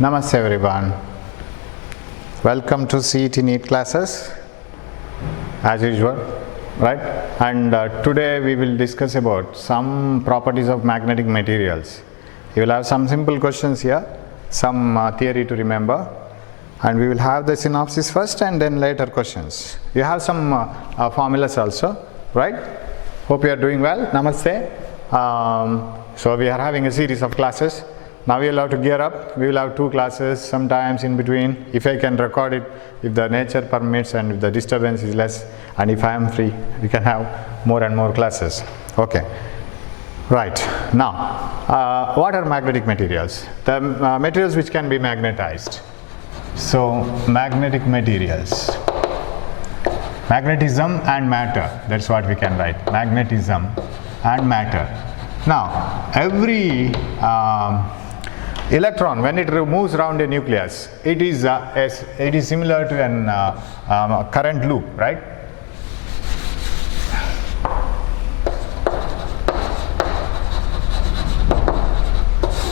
Namaste everyone. Welcome to CET NEET classes as usual, right? And today we will discuss about some properties of magnetic materials. You will have some simple questions here, some theory to remember, and we will have the synopsis first and then later questions. You have some formulas also, right? Hope you are doing well. Namaste. So we are having a series of classes. Now we will have to gear up. We will have 2 classes sometimes in between, if I can record it, if the nature permits and if the disturbance is less, and if I am free, we can have more and more classes. Okay. Right. Now, what are magnetic materials? The materials which can be magnetized. So, magnetic materials. Magnetism and matter. That's what we can write. Magnetism and matter. Now, every electron, when it moves around a nucleus, it is similar to an current loop, right?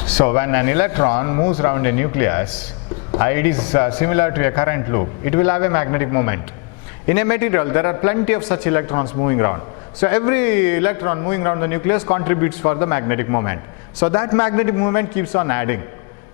So when an electron moves around a nucleus, it is similar to a current loop. It will have a magnetic moment. In a material, there are plenty of such electrons moving around. So every electron moving around the nucleus contributes for the magnetic moment. So that magnetic moment keeps on adding.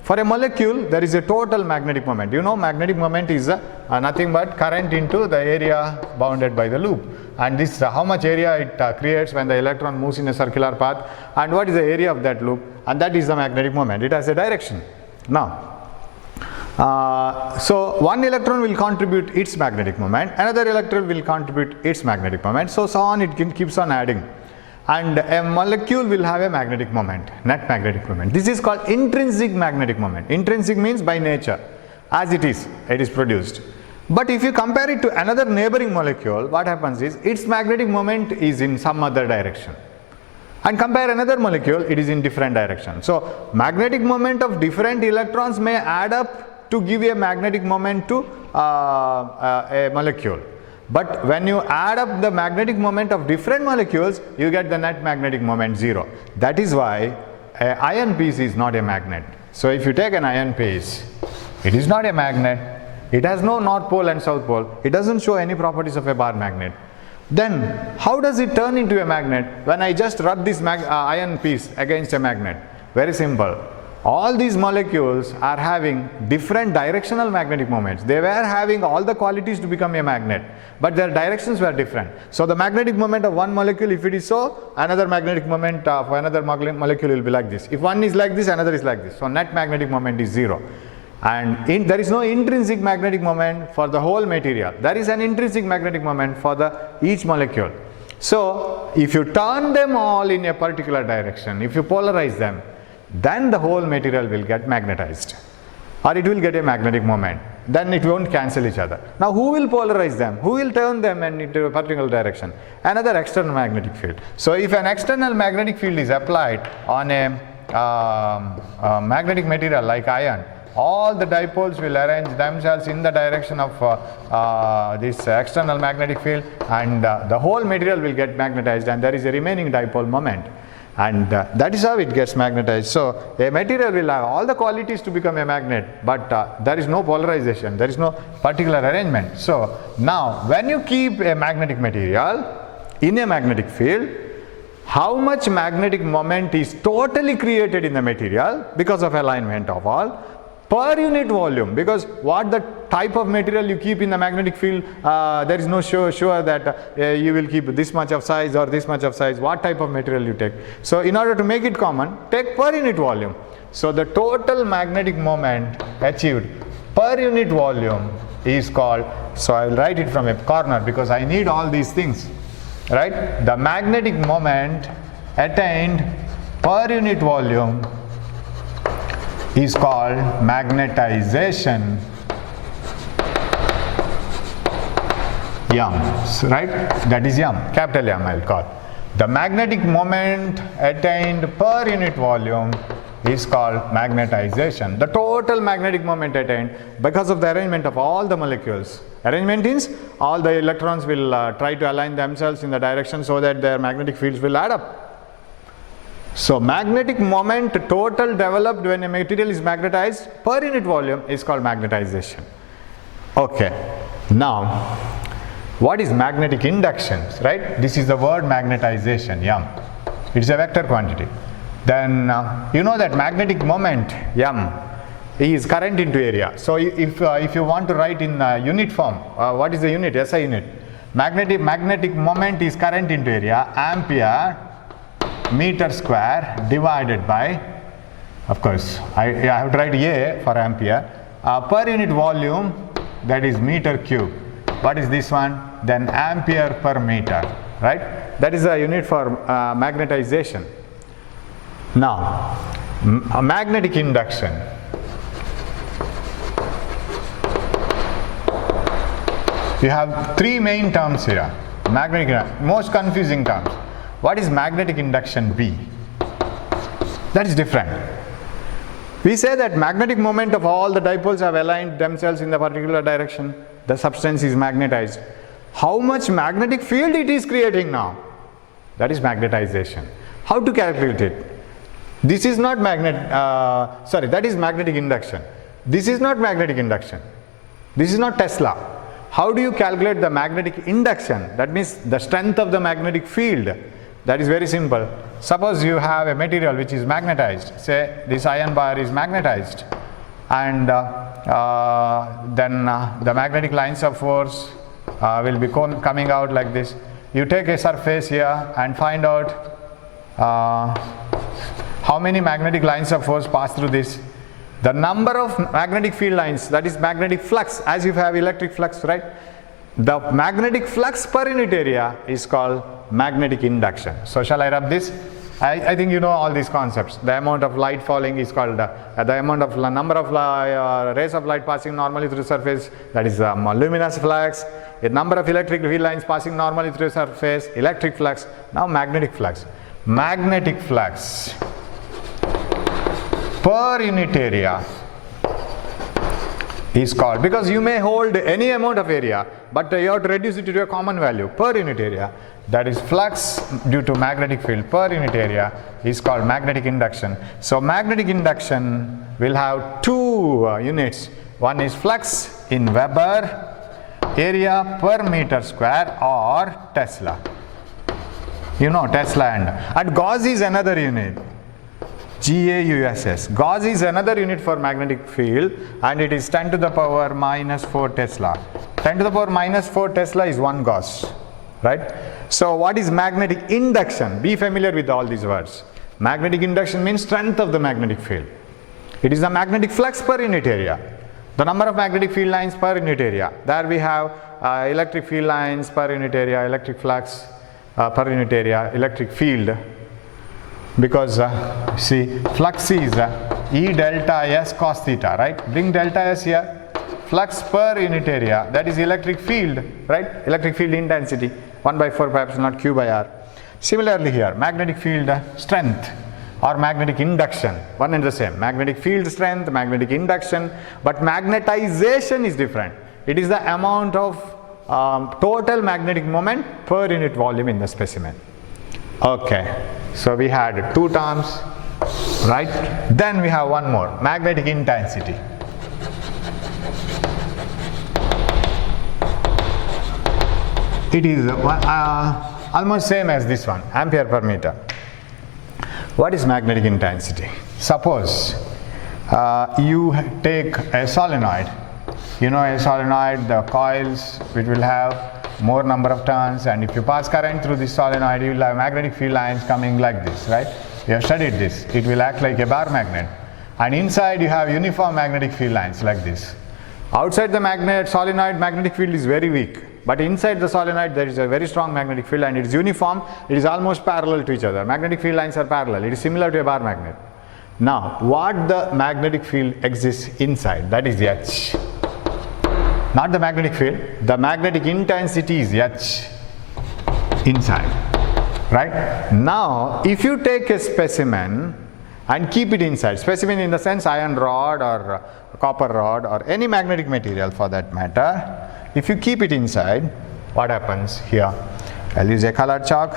For a molecule, there is a total magnetic moment. You know, magnetic moment is nothing but current into the area bounded by the loop. And this how much area it creates when the electron moves in a circular path, and what is the area of that loop, and that is the magnetic moment. It has a direction. Now, so one electron will contribute its magnetic moment, another electron will contribute its magnetic moment, so on it keeps on adding. And a molecule will have a magnetic moment, net magnetic moment. This is called intrinsic magnetic moment. Intrinsic means by nature, as it is produced. But if you compare it to another neighboring molecule, what happens is its magnetic moment is in some other direction. And compare another molecule, it is in different direction. So magnetic moment of different electrons may add up to give a magnetic moment to a molecule. But when you add up the magnetic moment of different molecules, you get the net magnetic moment 0. That is why an iron piece is not a magnet. So if you take an iron piece, it is not a magnet. It has no north pole and south pole. It doesn't show any properties of a bar magnet. Then how does it turn into a magnet when I just rub this iron piece against a magnet? Very simple. All these molecules are having different directional magnetic moments. They were having all the qualities to become a magnet, but their directions were different. So the magnetic moment of one molecule, if it is so, another magnetic moment of another molecule will be like this. If one is like this, another is like this. So net magnetic moment is 0. And there is no intrinsic magnetic moment for the whole material. There is an intrinsic magnetic moment for each molecule. So if you turn them all in a particular direction, if you polarize them, then the whole material will get magnetized, or it will get a magnetic moment. Then it won't cancel each other. Now who will polarize them? Who will turn them into a particular direction? Another external magnetic field. So if an external magnetic field is applied on a magnetic material like iron, all the dipoles will arrange themselves in the direction of this external magnetic field, and the whole material will get magnetized, and there is a remaining dipole moment. And that is how it gets magnetized. So a material will have all the qualities to become a magnet, but there is no polarization, there is no particular arrangement. So now when you keep a magnetic material in a magnetic field, how much magnetic moment is totally created in the material because of alignment of all per unit volume, because what the type of material you keep in the magnetic field, there is no sure that you will keep this much of size or this much of size, what type of material you take. So in order to make it common, take per unit volume. So the total magnetic moment achieved per unit volume is called, so I will write it from a corner because I need all these things, right? The magnetic moment attained per unit volume is called magnetization, M, right? That is M, capital M I will call. The magnetic moment attained per unit volume is called magnetization. The total magnetic moment attained because of the arrangement of all the molecules. Arrangement means all the electrons will try to align themselves in the direction so that their magnetic fields will add up. So magnetic moment total developed when a material is magnetized per unit volume is called magnetization. Okay, now what is magnetic induction, right? This is the word magnetization, M. It is a vector quantity. Then you know that magnetic moment, M, is current into area. So if you want to write in unit form, what is the unit? SI unit. Magnetic moment is current into area, ampere meter square divided by, of course, I have to write A for ampere, per unit volume, that is meter cube. What is this one? Then ampere per meter, right? That is a unit for magnetization. Now, magnetic induction. You have three main terms here. Magnetic, most confusing terms. What is magnetic induction B? That is different. We say that magnetic moment of all the dipoles have aligned themselves in the particular direction. The substance is magnetized. How much magnetic field it is creating now? That is magnetization. How to calculate it? This is not that is magnetic induction. This is not magnetic induction. This is not Tesla. How do you calculate the magnetic induction? That means the strength of the magnetic field. That is very simple. Suppose you have a material which is magnetized. Say this iron bar is magnetized, and then the magnetic lines of force will be coming out like this. You take a surface here and find out how many magnetic lines of force pass through this. The number of magnetic field lines, that is magnetic flux, as you have electric flux, right? The magnetic flux per unit area is called magnetic induction. So shall I rub this? I think you know all these concepts. The amount of light falling is called the amount of number of rays of light passing normally through the surface, that is luminous flux. The number of electric field lines passing normally through the surface, electric flux. Now magnetic flux. Magnetic flux per unit area is called, because you may hold any amount of area, but you have to reduce it to a common value per unit area. That is flux due to magnetic field per unit area is called magnetic induction. So magnetic induction will have two units. One is flux in Weber, area per meter square, or Tesla. You know Tesla, and Gauss is another unit. GAUSS. Gauss is another unit for magnetic field, and it is 10 to the power minus 4 Tesla. 10 to the power minus 4 Tesla is 1 Gauss, right? So what is magnetic induction? Be familiar with all these words. Magnetic induction means strength of the magnetic field. It is the magnetic flux per unit area. The number of magnetic field lines per unit area. There we have electric field lines per unit area, electric flux per unit area, electric field. Because see, flux is E delta S cos theta, right? Bring delta S here. Flux per unit area, that is electric field, right? Electric field intensity, 1 by 4 pi epsilon Q by R. Similarly here, magnetic field strength or magnetic induction, one and the same. Magnetic field strength, magnetic induction, but magnetization is different. It is the amount of total magnetic moment per unit volume in the specimen. Okay, so we had two terms, right? Then we have one more, magnetic intensity. It is almost same as this one, ampere per meter. What is magnetic intensity? Suppose you take a solenoid. You know a solenoid, the coils, which will have more number of turns, and if you pass current through this solenoid, you will have magnetic field lines coming like this, right? You have studied this. It will act like a bar magnet, and inside you have uniform magnetic field lines like this. Outside the solenoid, magnetic field is very weak, but inside the solenoid there is a very strong magnetic field, and it is uniform. It is almost parallel to each other. Magnetic field lines are parallel. It is similar to a bar magnet. Now, what the magnetic field exists inside, that is H. Not the magnetic field, the magnetic intensity is H inside, right? Now, if you take a specimen and keep it inside, specimen in the sense iron rod or copper rod or any magnetic material for that matter, if you keep it inside, what happens here? I'll use a colored chalk.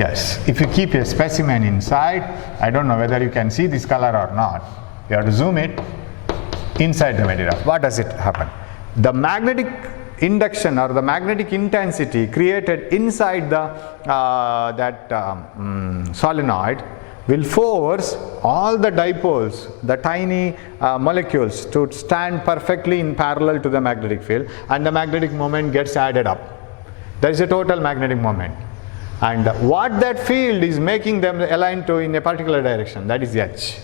Yes, if you keep a specimen inside, I don't know whether you can see this color or not. You have to zoom it inside the material. What does it happen? The magnetic induction or the magnetic intensity created inside the solenoid will force all the dipoles, the tiny molecules, to stand perfectly in parallel to the magnetic field, and the magnetic moment gets added up. There is a total magnetic moment. And what that field is making them align to in a particular direction, that is H.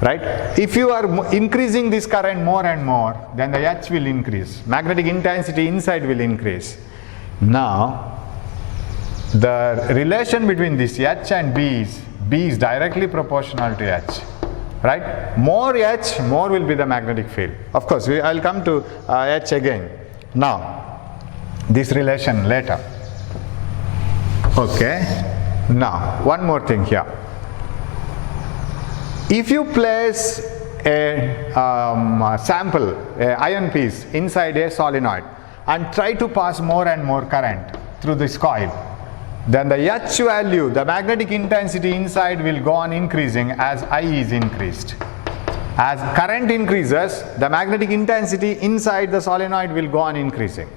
Right? If you are increasing this current more and more, then the H will increase. Magnetic intensity inside will increase. Now, the relation between this H and B is directly proportional to H. Right? More H, more will be the magnetic field. Of course, I'll come to H again. Now, this relation later. Okay. Now, one more thing here. If you place a sample, an iron piece inside a solenoid and try to pass more and more current through this coil, then the H value, the magnetic intensity inside, will go on increasing as I is increased. As current increases, the magnetic intensity inside the solenoid will go on increasing.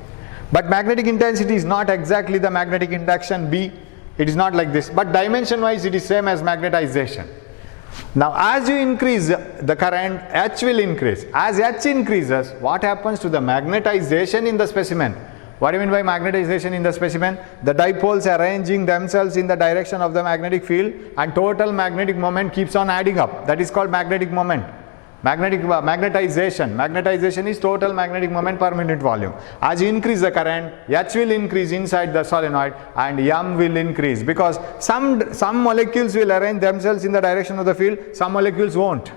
But magnetic intensity is not exactly the magnetic induction B. It is not like this. But dimension wise it is same as magnetization. Now as you increase the current, H will increase. As H increases, what happens to the magnetization in the specimen? What do you mean by magnetization in the specimen? The dipoles arranging themselves in the direction of the magnetic field, and total magnetic moment keeps on adding up. That is called magnetic moment. Magnetization. Magnetization is total magnetic moment per unit volume. As you increase the current, H will increase inside the solenoid and M will increase, because some molecules will arrange themselves in the direction of the field, some molecules won't.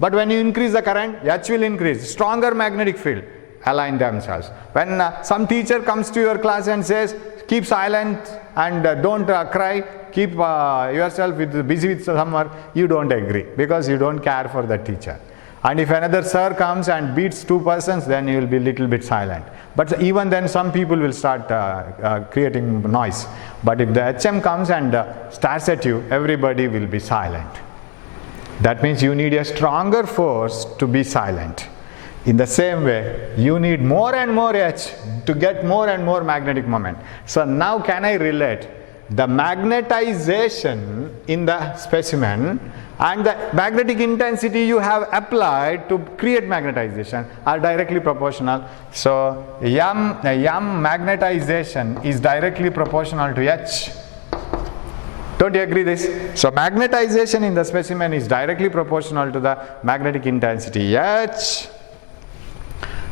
But when you increase the current, H will increase. Stronger magnetic field align themselves. When some teacher comes to your class and says, keep silent and don't cry, keep yourself busy with someone, you don't agree, because you don't care for the teacher. And if another sir comes and beats two persons, then you will be a little bit silent. But even then some people will start creating noise. But if the HM comes and stares at you, everybody will be silent. That means you need a stronger force to be silent. In the same way, you need more and more H to get more and more magnetic moment. So now can I relate the magnetization in the specimen and the magnetic intensity you have applied to create magnetization are directly proportional. So M magnetization is directly proportional to H. Don't you agree this? So magnetization in the specimen is directly proportional to the magnetic intensity H,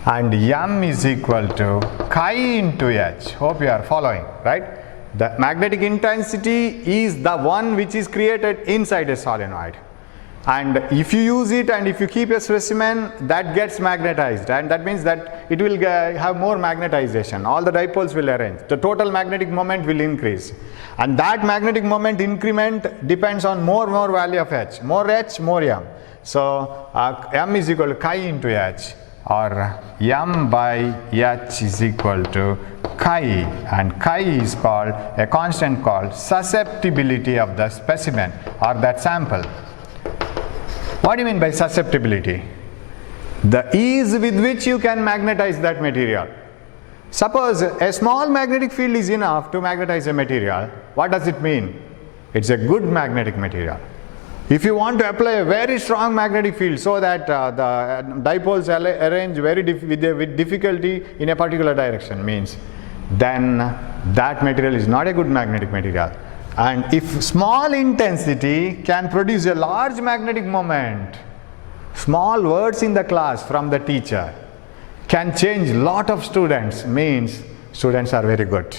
and M is equal to chi into H. Hope you are following, right? The magnetic intensity is the one which is created inside a solenoid, and if you use it and if you keep a specimen, that gets magnetized, and that means that it will have more magnetization. All the dipoles will arrange. The total magnetic moment will increase, and that magnetic moment increment depends on more value of H. More H, more M. So M is equal to chi into H, or M by H is equal to chi, and chi is called a constant called susceptibility of the specimen or that sample. What do you mean by susceptibility? The ease with which you can magnetize that material. Suppose a small magnetic field is enough to magnetize a material. What does it mean? It's a good magnetic material. If you want to apply a very strong magnetic field so that the dipoles arrange with difficulty in a particular direction, means then that material is not a good magnetic material. And if small intensity can produce a large magnetic moment, small words in the class from the teacher can change lot of students, means students are very good.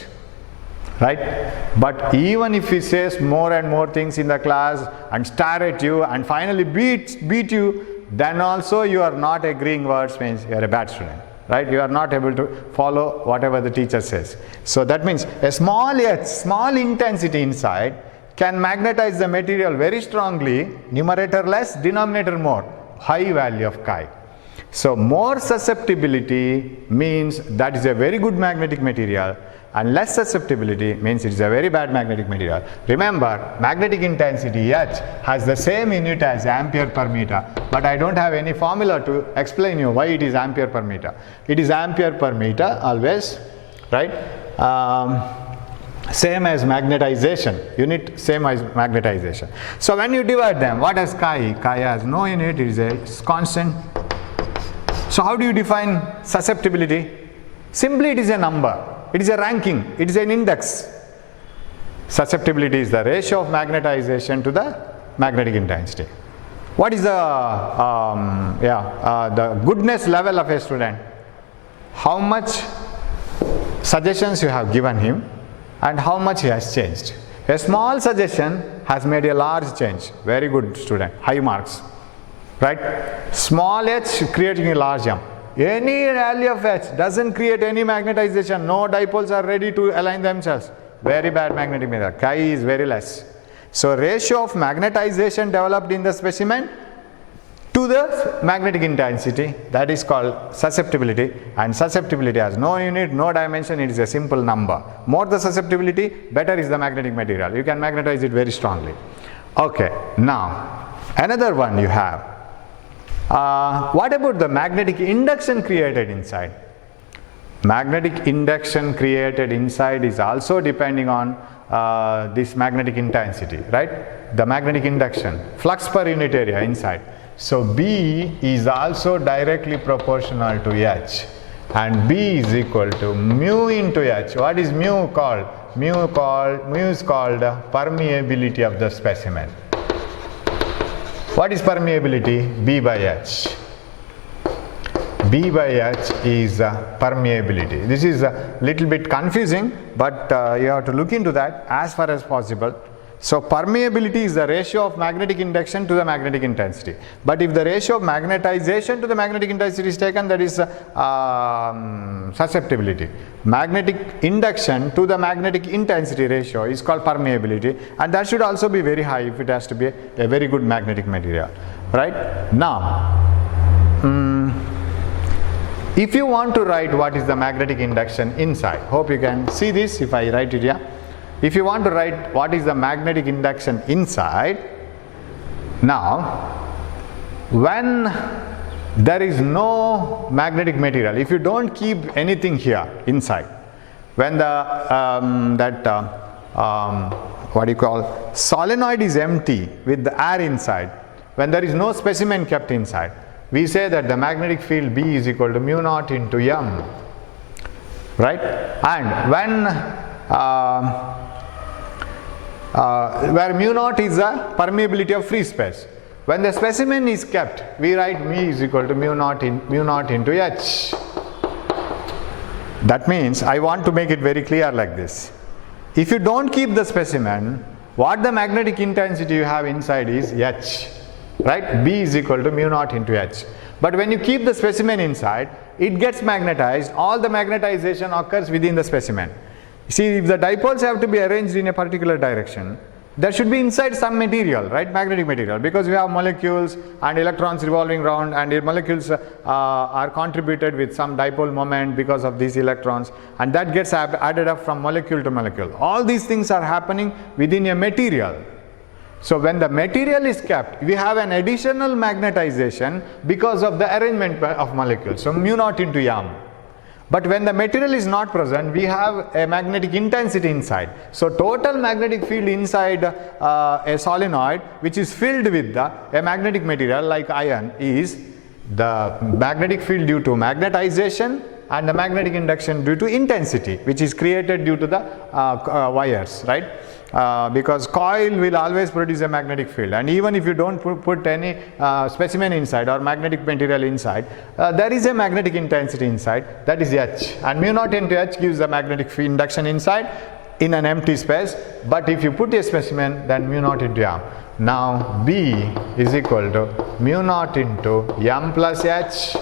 Right? But even if he says more and more things in the class and stare at you and finally beat you, then also you are not agreeing words, means you are a bad student. Right? You are not able to follow whatever the teacher says. So that means a small intensity inside can magnetize the material very strongly, numerator less, denominator more, high value of chi. So more susceptibility means that is a very good magnetic material, and less susceptibility means it is a very bad magnetic material. Remember, magnetic intensity H has the same unit as ampere per meter, but I don't have any formula to explain you why it is ampere per meter. It is ampere per meter always, right? Same as magnetization, unit same as magnetization. So when you divide them, what has chi? Chi has no unit, it is a constant. So how do you define susceptibility? Simply it is a number, it is a ranking, it is an index. Susceptibility is the ratio of magnetization to the magnetic intensity. What is the goodness level of a student? How much suggestions you have given him and how much he has changed. A small suggestion has made a large change. Very good student, high marks, right? Small h creating a large M. Any value of h doesn't create any magnetization. No dipoles are ready to align themselves. Very bad magnetic material. Chi is very less. So ratio of magnetization developed in the specimen to the magnetic intensity, that is called susceptibility, and susceptibility has no unit, no dimension, it is a simple number. More the susceptibility, better is the magnetic material. You can magnetize it very strongly. Okay, now another one you have. What about the magnetic induction created inside? Magnetic induction created inside is also depending on this magnetic intensity, right? The magnetic induction, flux per unit area inside. So B is also directly proportional to H, and B is equal to mu into H. What is mu called? Mu is called permeability of the specimen. What is permeability? B by H. B by H is permeability. This is a little bit confusing, but you have to look into that as far as possible. So permeability is the ratio of magnetic induction to the magnetic intensity. But if the ratio of magnetization to the magnetic intensity is taken, that is susceptibility. Magnetic induction to the magnetic intensity ratio is called permeability, and that should also be very high if it has to be a very good magnetic material, right? Now, if you want to write what is the magnetic induction inside, hope you can see this if I write it here. If you want to write what is the magnetic induction inside, now when there is no magnetic material, if you don't keep anything here inside, when the solenoid is empty with the air inside, when there is no specimen kept inside, we say that the magnetic field B is equal to mu naught into M, right? And when where mu naught is the permeability of free space, when the specimen is kept, we write mu is equal to mu naught into H. That means I want to make it very clear like this. If you don't keep the specimen, what the magnetic intensity you have inside is H, right? B is equal to mu naught into H. But when you keep the specimen inside, it gets magnetized. All the magnetization occurs within the specimen. See, if the dipoles have to be arranged in a particular direction, there should be inside some material, right? Magnetic material, because we have molecules and electrons revolving around, and the molecules are contributed with some dipole moment because of these electrons, and that gets added up from molecule to molecule. All these things are happening within a material. So when the material is kept, we have an additional magnetization because of the arrangement of molecules. So mu naught into M. But when the material is not present, we have a magnetic intensity inside. So total magnetic field inside a solenoid which is filled with a magnetic material like iron is the magnetic field due to magnetization and the magnetic induction due to intensity, which is created due to the wires, right? Because coil will always produce a magnetic field, and even if you don't put any specimen inside or magnetic material inside, there is a magnetic intensity inside, that is H, and mu naught into H gives the magnetic field induction inside in an empty space. But if you put a specimen, then mu naught into M. Now B is equal to mu naught into M plus H,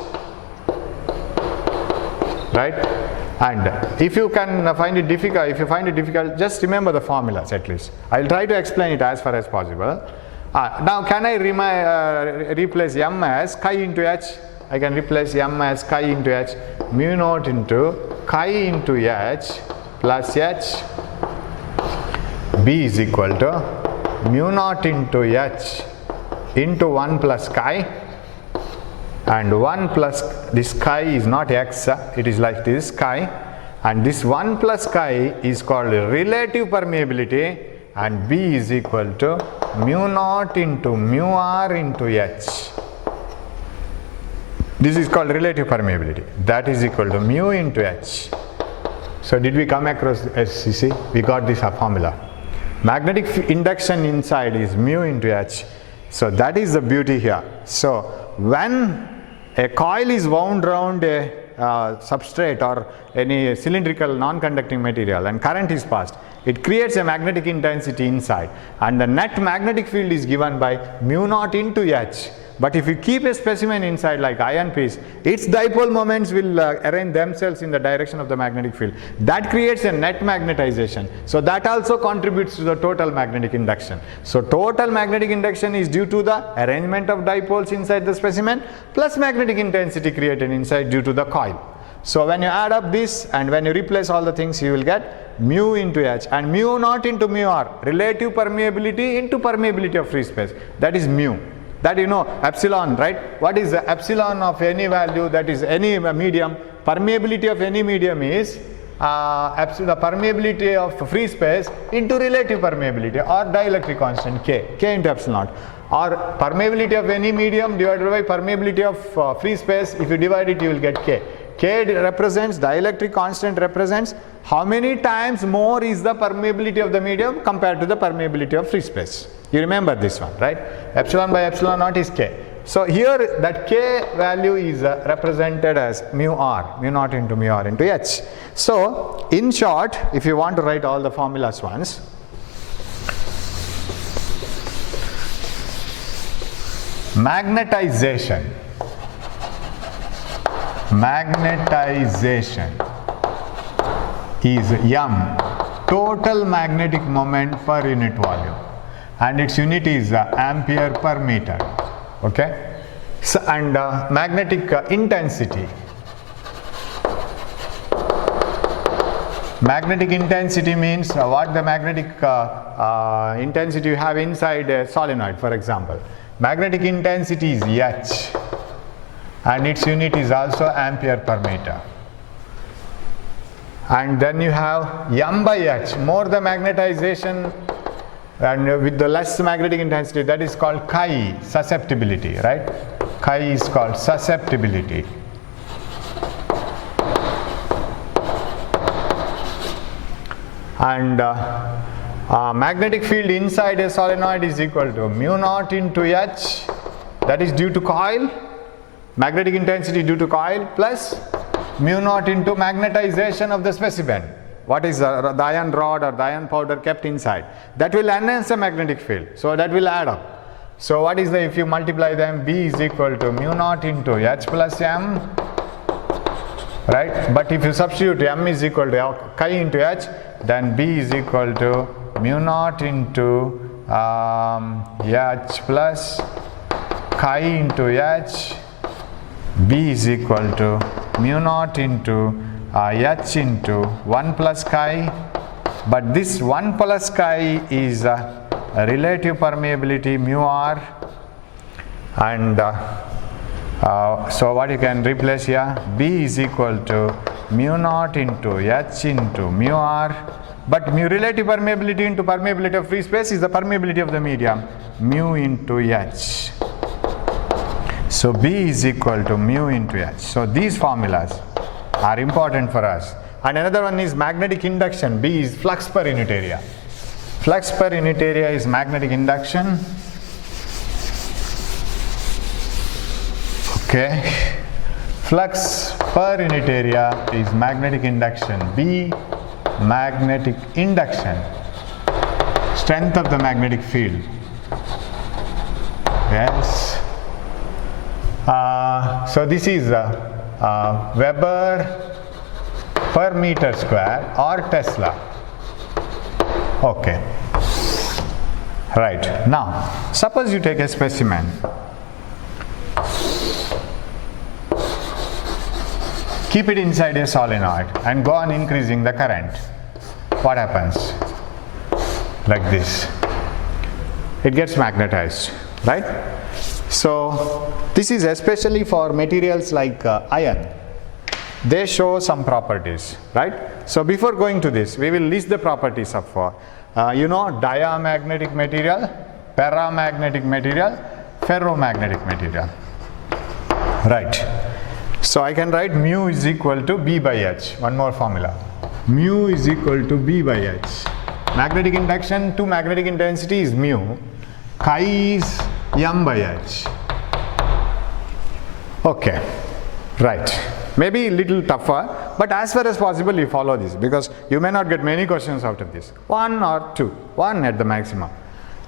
right? And if you can find it difficult, just remember the formulas at least. I'll try to explain it as far as possible. Now can I replace M as chi into H? I can replace M as chi into H, mu naught into chi into H plus H. B is equal to mu naught into H into 1 plus chi, and 1 plus this chi is not X, it is like this chi, and this 1 plus chi is called relative permeability, and B is equal to mu naught into mu R into H. This is called relative permeability. That is equal to mu into H. So did we come across SCC? We got this formula. Magnetic induction inside is mu into H. So that is the beauty here. So when a coil is wound around a substrate or any cylindrical non-conducting material and current is passed, it creates a magnetic intensity inside, and the net magnetic field is given by mu naught into H. But if you keep a specimen inside like iron piece, its dipole moments will arrange themselves in the direction of the magnetic field. That creates a net magnetization. So that also contributes to the total magnetic induction. So total magnetic induction is due to the arrangement of dipoles inside the specimen plus magnetic intensity created inside due to the coil. So when you add up this and when you replace all the things, you will get mu into H and mu naught into mu R, relative permeability into permeability of free space. That is mu. That you know, epsilon, right? What is the epsilon of any value, that is any medium? Permeability of any medium is the permeability of free space into relative permeability or dielectric constant K into epsilon naught, or permeability of any medium divided by permeability of free space. If you divide it, you will get K. K represents, dielectric constant represents how many times more is the permeability of the medium compared to the permeability of free space. You remember this one, right? Epsilon by epsilon naught is K. So here that K value is represented as mu R, mu naught into mu R into H. So in short, if you want to write all the formulas once, magnetization is M, total magnetic moment per unit volume, and its unit is ampere per meter. Okay, so, and magnetic intensity. Magnetic intensity means what the magnetic intensity you have inside a solenoid, for example. Magnetic intensity is H, and its unit is also ampere per meter. And then you have M by H, more the magnetization and with the less magnetic intensity, that is called chi, susceptibility, right? Chi is called susceptibility. And magnetic field inside a solenoid is equal to mu naught into H, that is due to coil, magnetic intensity due to coil, plus mu naught into magnetization of the specimen. What is the iron rod or the iron powder kept inside? That will enhance the magnetic field. So that will add up. So what is the, if you multiply them, B is equal to mu naught into H plus M, right? But if you substitute M is equal to chi into H, then B is equal to mu naught into H plus chi into H. B is equal to mu naught into H into 1 plus chi, but this 1 plus chi is relative permeability mu R, and so what you can replace here, B is equal to mu naught into H into mu R, but mu relative permeability into permeability of free space is the permeability of the medium, mu into H. So B is equal to mu into H. So these formulas are important for us. And another one is magnetic induction. B is flux per unit area. Flux per unit area is magnetic induction. Okay. Flux per unit area is magnetic induction. B, magnetic induction. Strength of the magnetic field. Yes. So this is Weber per meter square or Tesla. Okay. Right. Now, suppose you take a specimen. Keep it inside a solenoid and go on increasing the current. what happens? Like this. It gets magnetized, right? So this is especially for materials like iron. They show some properties, right? So before going to this, we will list the properties of diamagnetic material, paramagnetic material, ferromagnetic material, right? So I can write mu is equal to B by H. One more formula. Mu is equal to B by H. Magnetic induction to magnetic intensity is mu. Chi is M by H. Okay, right. Maybe a little tougher, but as far as possible you follow this, because you may not get many questions out of this. One or two, one at the maximum.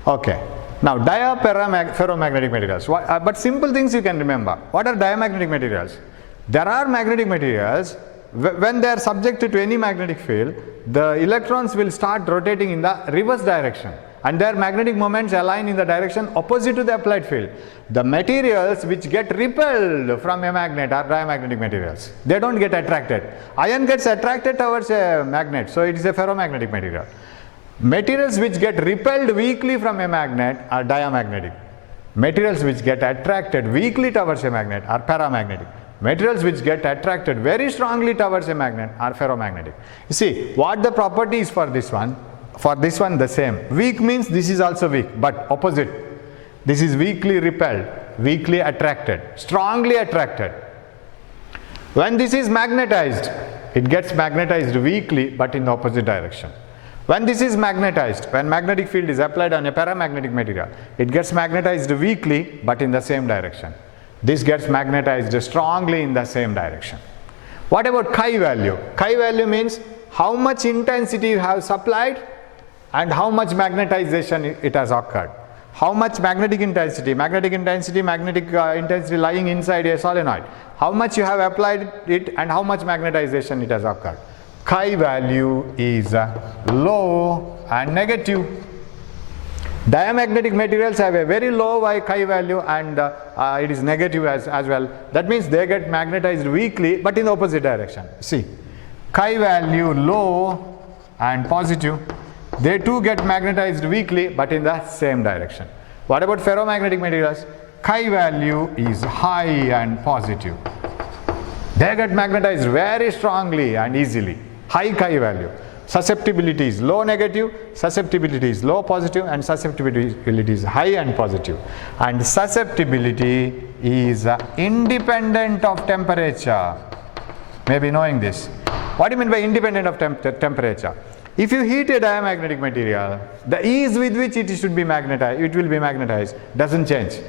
Okay. Now ferromagnetic materials. But simple things you can remember. What are diamagnetic materials? There are magnetic materials, when they are subjected to any magnetic field, the electrons will start rotating in the reverse direction, and their magnetic moments align in the direction opposite to the applied field. The materials which get repelled from a magnet are diamagnetic materials. They don't get attracted. Iron gets attracted towards a magnet, so it is a ferromagnetic material. Materials which get repelled weakly from a magnet are diamagnetic. Materials which get attracted weakly towards a magnet are paramagnetic. Materials which get attracted very strongly towards a magnet are ferromagnetic. You see, what the property is for this one? For this one the same. Weak means this is also weak, but opposite. This is weakly repelled, weakly attracted, strongly attracted. When this is magnetized, it gets magnetized weakly but in the opposite direction. When this is magnetized, when magnetic field is applied on a paramagnetic material, it gets magnetized weakly but in the same direction. This gets magnetized strongly in the same direction. What about chi value? Chi value means how much intensity you have supplied and how much magnetization it has occurred. How much magnetic intensity lying inside a solenoid. How much you have applied it and how much magnetization it has occurred. Chi value is low and negative. Diamagnetic materials have a very low chi value, and it is negative as well. That means they get magnetized weakly but in the opposite direction. See, chi value low and positive. They too get magnetized weakly but in the same direction. What about ferromagnetic materials? Chi value is high and positive. They get magnetized very strongly and easily. High chi value. Susceptibility is low negative, susceptibility is low positive, and susceptibility is high and positive. And susceptibility is independent of temperature. Maybe knowing this. What do you mean by independent of temperature? If you heat a diamagnetic material, the ease with which it should be magnetized, it will be magnetized, doesn't change.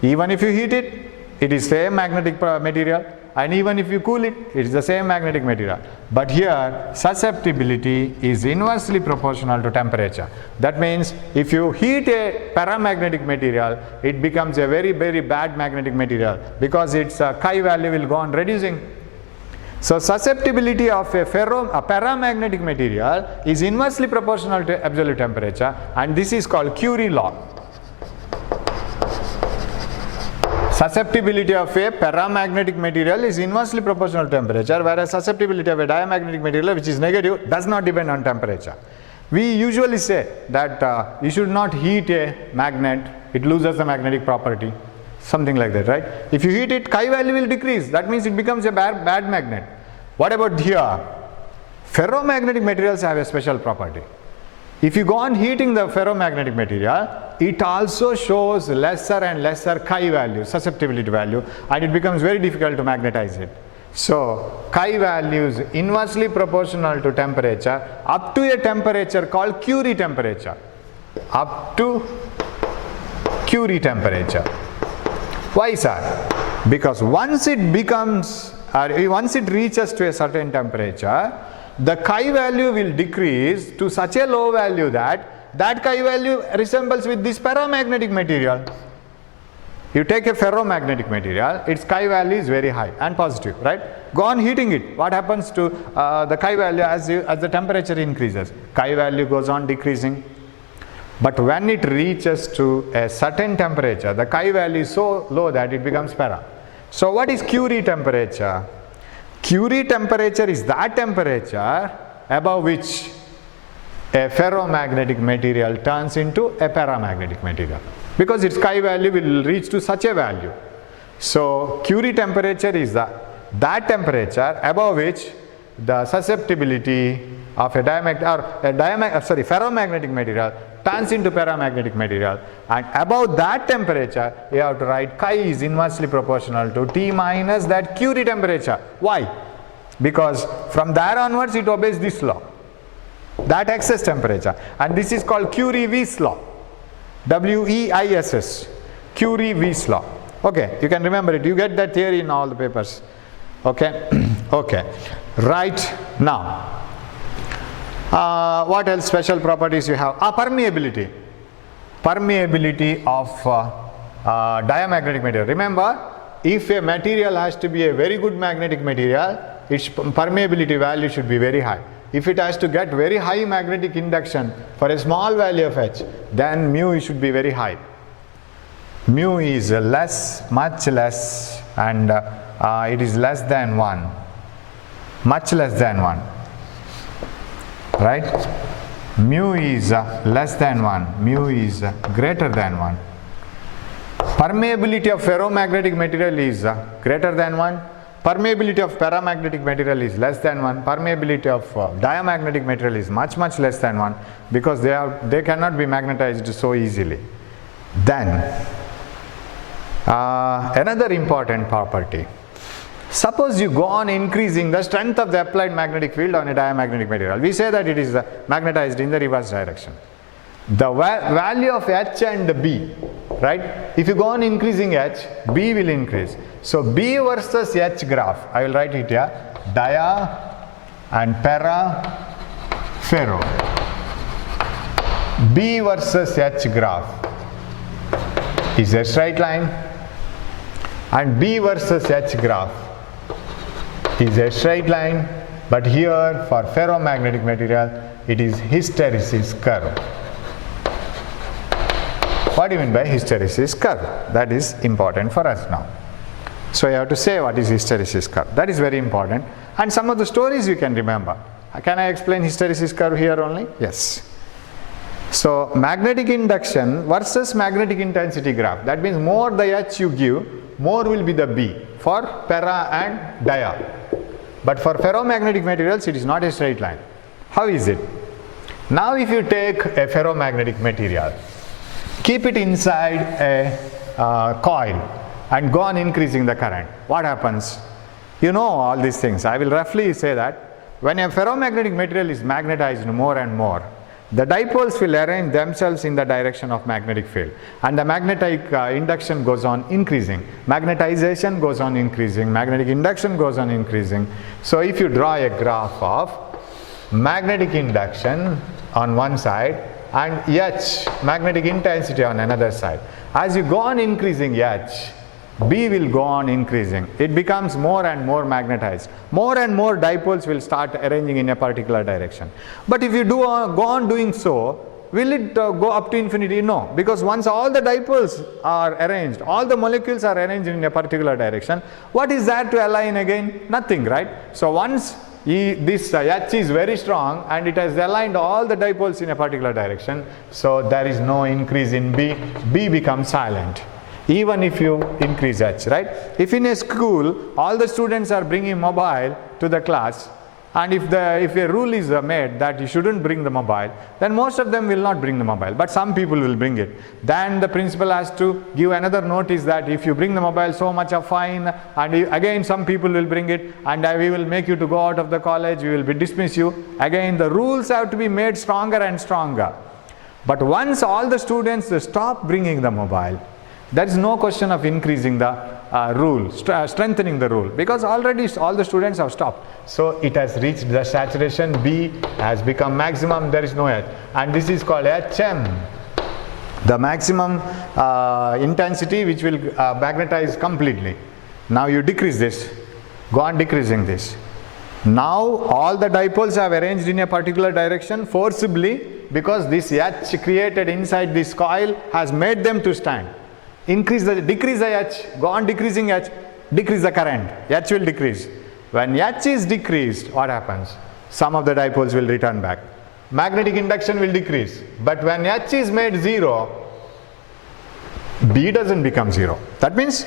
Even if you heat it, it is same magnetic material, and even if you cool it, it is the same magnetic material. But here, susceptibility is inversely proportional to temperature. That means if you heat a paramagnetic material, it becomes a very, very bad magnetic material because its chi value will go on reducing. So susceptibility of a paramagnetic material is inversely proportional to absolute temperature, and this is called Curie law. Susceptibility of a paramagnetic material is inversely proportional to temperature, whereas susceptibility of a diamagnetic material, which is negative, does not depend on temperature. We usually say that you should not heat a magnet, it loses the magnetic property, something like that, right? If you heat it, chi value will decrease, that means it becomes a bad magnet. What about here? Ferromagnetic materials have a special property. If you go on heating the ferromagnetic material, it also shows lesser and lesser chi value, susceptibility value, and it becomes very difficult to magnetize it. So chi value is inversely proportional to temperature up to a temperature called Curie temperature. Up to Curie temperature. Why, sir? Because once it reaches to a certain temperature, the chi value will decrease to such a low value that chi value resembles with this paramagnetic material. You take a ferromagnetic material, its chi value is very high and positive, right? Go on heating it. What happens to the chi value as the temperature increases? Chi value goes on decreasing. But when it reaches to a certain temperature, the chi value is so low that it becomes para. So what is Curie temperature? Curie temperature is that temperature above which a ferromagnetic material turns into a paramagnetic material, because its chi value will reach to such a value. So Curie temperature is that temperature above which the susceptibility of a ferromagnetic material turns into paramagnetic material, and above that temperature you have to write chi is inversely proportional to T minus that Curie temperature. Why? Because from there onwards it obeys this law, that excess temperature, and this is called Curie-Weiss law, W-E-I-S-S, Curie-Weiss law. Okay, you can remember it, you get that theory in all the papers. Okay, okay, right now. What else special properties you have? Permeability. Permeability of diamagnetic material. Remember, if a material has to be a very good magnetic material, its permeability value should be very high. If it has to get very high magnetic induction for a small value of H, then mu should be very high. Mu is less, much less, and it is less than 1, much less than 1. Right? Mu is less than 1, mu is greater than 1. Permeability of ferromagnetic material is greater than 1. Permeability of paramagnetic material is less than 1. Permeability of diamagnetic material is much less than 1, because they cannot be magnetized so easily. Then another important property. Suppose you go on increasing the strength of the applied magnetic field on a diamagnetic material. We say that it is magnetized in the reverse direction. The value of H and B, right? If you go on increasing H, B will increase. So B versus H graph, I will write it here, dia and para ferro. B versus H graph is a straight line, and B versus H graph is a straight line, but here for ferromagnetic material it is hysteresis curve. What do you mean by hysteresis curve? That is important for us now. So you have to say what is hysteresis curve. That is very important, and some of the stories you can remember. Can I explain hysteresis curve here only? Yes. So magnetic induction versus magnetic intensity graph. That means more the H you give, more will be the B for para and dia. But for ferromagnetic materials it is not a straight line. How is it? Now if you take a ferromagnetic material, keep it inside a coil and go on increasing the current, what happens? You know all these things. I will roughly say that when a ferromagnetic material is magnetized more and more, the dipoles will arrange themselves in the direction of magnetic field, and the magnetic induction goes on increasing. Magnetization goes on increasing, magnetic induction goes on increasing. So if you draw a graph of magnetic induction on one side and H, magnetic intensity on another side, as you go on increasing H, B will go on increasing. It becomes more and more magnetized. More and more dipoles will start arranging in a particular direction. But if you go on doing so, will it go up to infinity? No, because once all the dipoles are arranged, all the molecules are arranged in a particular direction, what is there to align again? Nothing, right? So once this H is very strong and it has aligned all the dipoles in a particular direction, so there is no increase in B. B becomes silent, even if you increase H, right? If in a school all the students are bringing mobile to the class, and if a rule is made that you shouldn't bring the mobile, then most of them will not bring the mobile, but some people will bring it. Then the principal has to give another notice that if you bring the mobile, so much of fine, and again some people will bring it, and we will make you to go out of the college, we will dismiss you. Again the rules have to be made stronger and stronger. But once all the students stop bringing the mobile, there is no question of increasing the rule, strengthening the rule, because already all the students have stopped. So it has reached the saturation, B has become maximum, there is no H, and this is called HM, the maximum intensity which will magnetize completely. Now you decrease this, go on decreasing this. Now all the dipoles have arranged in a particular direction forcibly, because this H created inside this coil has made them to stand. Decrease the H, go on decreasing H, decrease the current, H will decrease. When H is decreased, what happens? Some of the dipoles will return back. magnetic induction will decrease. But when H is made 0, B doesn't become 0. That means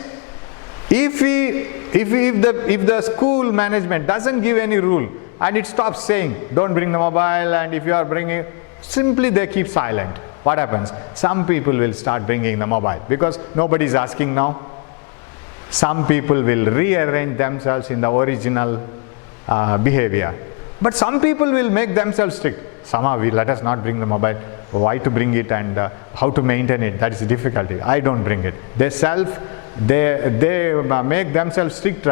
if the school management doesn't give any rule and it stops saying don't bring the mobile, and if you are bringing, simply they keep silent, what happens? Some people will start bringing the mobile because nobody is asking now. Some people will rearrange themselves in the original behavior. But some people will make themselves strict. Somehow let us not bring the mobile. Why to bring it, and how to maintain it? That is the difficulty. I don't bring it. They make themselves strict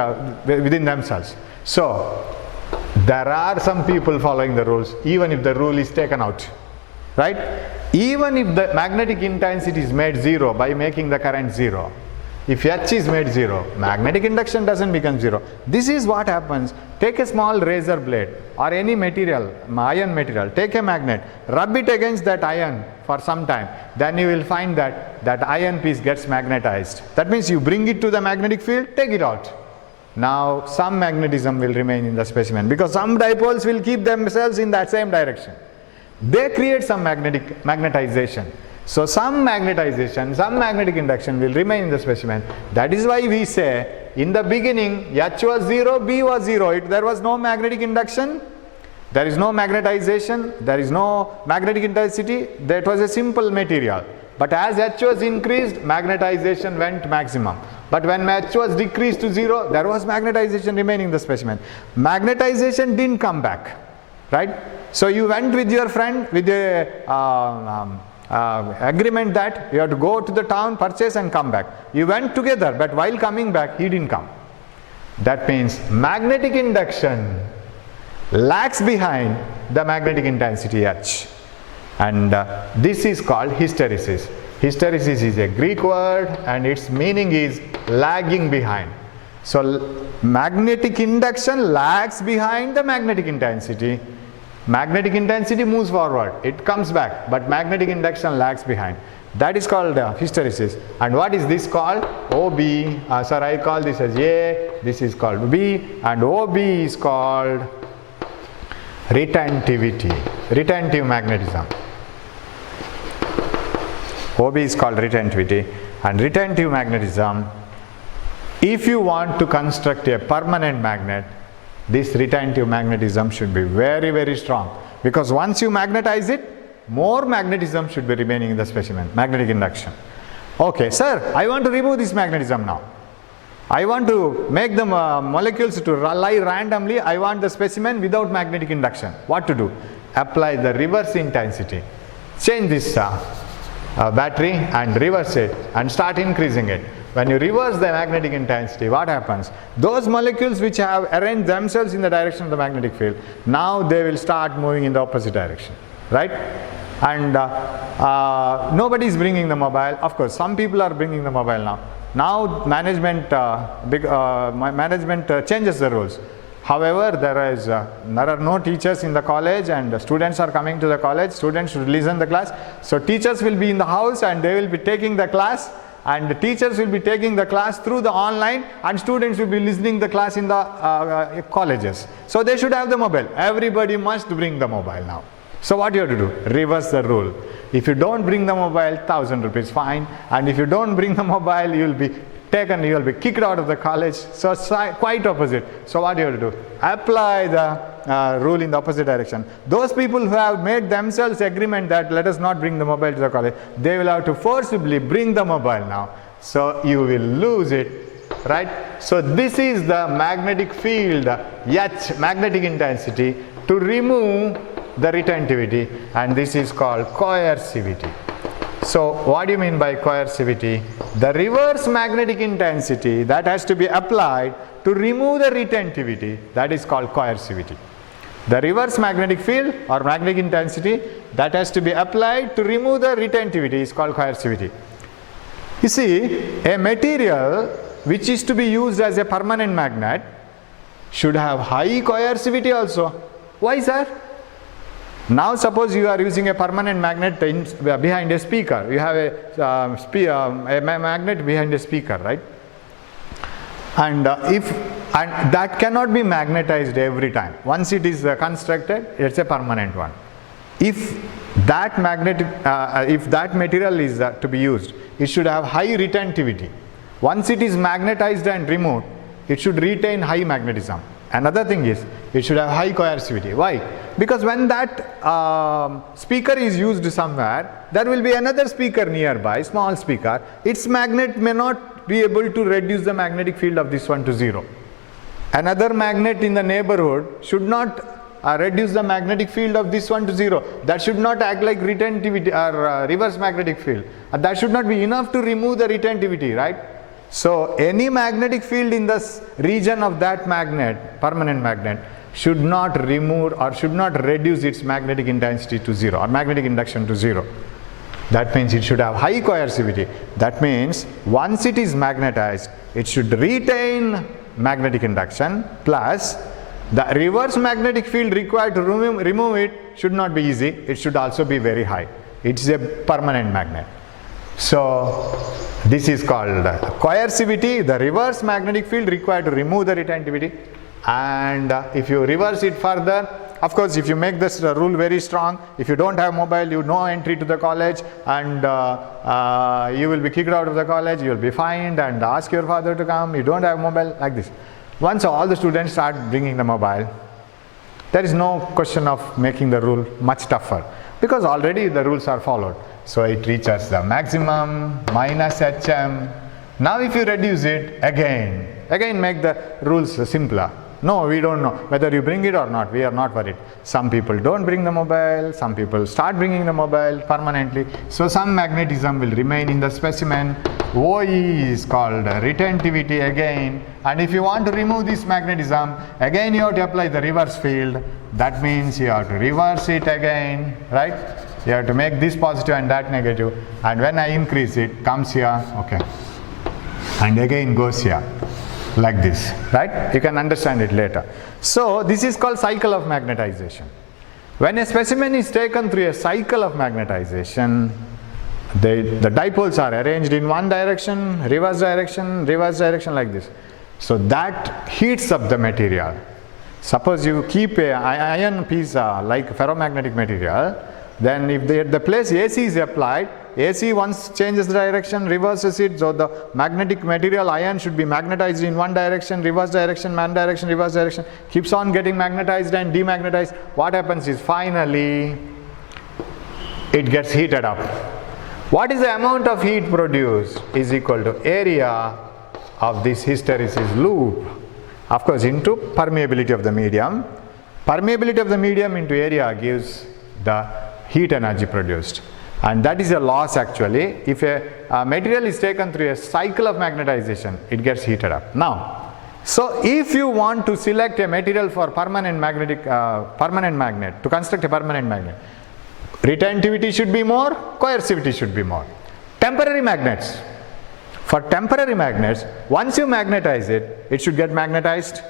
within themselves. So there are some people following the rules, even if the rule is taken out, right? Even if the magnetic intensity is made 0 by making the current 0, if H is made 0, magnetic induction doesn't become 0. This is what happens. Take a small razor blade or any material, iron material, take a magnet, rub it against that iron for some time, then you will find that that iron piece gets magnetized. That means you bring it to the magnetic field, take it out. Now some magnetism will remain in the specimen because some dipoles will keep themselves in that same direction. They create some magnetization. So some magnetization, some magnetic induction will remain in the specimen. That is why we say in the beginning H was 0, B was 0. There was no magnetic induction, there is no magnetization, there is no magnetic intensity. That was a simple material. But as H was increased, magnetization went maximum. But when H was decreased to 0, there was magnetization remaining in the specimen. Magnetization didn't come back, right? So you went with your friend with a agreement that you have to go to the town, purchase and come back. You went together, but while coming back he didn't come. That means magnetic induction lags behind the magnetic intensity H, and this is called hysteresis. Hysteresis is a Greek word and its meaning is lagging behind. So magnetic induction lags behind the magnetic intensity. Magnetic intensity moves forward, it comes back, but magnetic induction lags behind. That is called hysteresis. And what is this called? OB. Sir, I call this as A, this is called B, and OB is called retentivity, retentive magnetism. OB is called retentivity, and retentive magnetism, if you want to construct a permanent magnet, this retentive magnetism should be very, very strong, because once you magnetize it, more magnetism should be remaining in the specimen, magnetic induction. Okay, sir, I want to remove this magnetism now. I want to make the molecules to lie randomly. I want the specimen without magnetic induction. What to do? Apply the reverse intensity. Change this battery and reverse it and start increasing it. When you reverse the magnetic intensity, what happens? Those molecules which have arranged themselves in the direction of the magnetic field, now they will start moving in the opposite direction, right? And nobody is bringing the mobile. Of course, some people are bringing the mobile now. Now management changes the rules. However, there are no teachers in the college, and students are coming to the college. Students should listen the class. So teachers will be in the house and they will be taking the class, and the teachers will be taking the class through the online, and students will be listening the class in the colleges. So they should have the mobile. Everybody must bring the mobile now. So what you have to do? Reverse the rule. If you don't bring the mobile, 1,000 rupees fine, and if you don't bring the mobile, you will be taken, you will be kicked out of the college. So quite opposite. So what you have to do? Apply the rule in the opposite direction. Those people who have made themselves agreement that let us not bring the mobile to the college, they will have to forcibly bring the mobile now. So you will lose it, right? So this is the magnetic field, H, magnetic intensity, to remove the retentivity, and this is called coercivity. So what do you mean by coercivity? The reverse magnetic intensity that has to be applied to remove the retentivity, that is called coercivity. The reverse magnetic field or magnetic intensity that has to be applied to remove the retentivity is called coercivity. You see, a material which is to be used as a permanent magnet should have high coercivity also. Why, sir? Now suppose you are using a permanent magnet behind a speaker. You have a magnet behind a speaker, right? And that cannot be magnetized every time. Once it is constructed, it's a permanent one. if that material is to be used, it should have high retentivity. Once it is magnetized and removed, it should retain high magnetism. Another thing is, it should have high coercivity. Why? Because when that speaker is used somewhere, there will be another speaker nearby, small speaker. Its magnet may not be able to reduce the magnetic field of this one to 0. Another magnet in the neighborhood should not reduce the magnetic field of this one to 0. That should not act like retentivity or reverse magnetic field. That should not be enough to remove the retentivity, right? So any magnetic field in this region of that magnet, permanent magnet, should not remove or should not reduce its magnetic intensity to 0 or magnetic induction to 0. That means it should have high coercivity. That means once it is magnetized, it should retain magnetic induction, plus the reverse magnetic field required to remove it should not be easy. It should also be very high. It is a permanent magnet. So this is called coercivity, the reverse magnetic field required to remove the retentivity. And if you reverse it further, of course, if you make this rule very strong, if you don't have mobile, you no entry to the college, and you will be kicked out of the college, you will be fined and ask your father to come, you don't have mobile, like this. Once all the students start bringing the mobile, there is no question of making the rule much tougher, because already the rules are followed. So it reaches the maximum minus HM. Now if you reduce it, again make the rules simpler. No, we don't know whether you bring it or not, we are not worried. Some people don't bring the mobile, some people start bringing the mobile permanently. So some magnetism will remain in the specimen. OE is called retentivity again. And if you want to remove this magnetism, again you have to apply the reverse field. That means you have to reverse it again, right? You have to make this positive and that negative. And when I increase it, comes here, okay. And again goes here. Like this, right? You can understand it later. So this is called cycle of magnetization. When a specimen is taken through a cycle of magnetization, the dipoles are arranged in one direction, reverse direction, like this. So that heats up the material. Suppose you keep a iron piece like ferromagnetic material, then if the place AC is applied, AC once changes the direction, reverses it, so the magnetic material iron should be magnetized in one direction, reverse direction, reverse direction, keeps on getting magnetized and demagnetized. What happens is finally it gets heated up. What is the amount of heat produced is equal to area of this hysteresis loop, of course, into permeability of the medium. Permeability of the medium into area gives the heat energy produced. And that is a loss actually. If a material is taken through a cycle of magnetization, it gets heated up. Now, so if you want to select a material for permanent magnet, to construct a permanent magnet, retentivity should be more, coercivity should be more. Temporary magnets. For temporary magnets, once you magnetize it, it should get magnetized.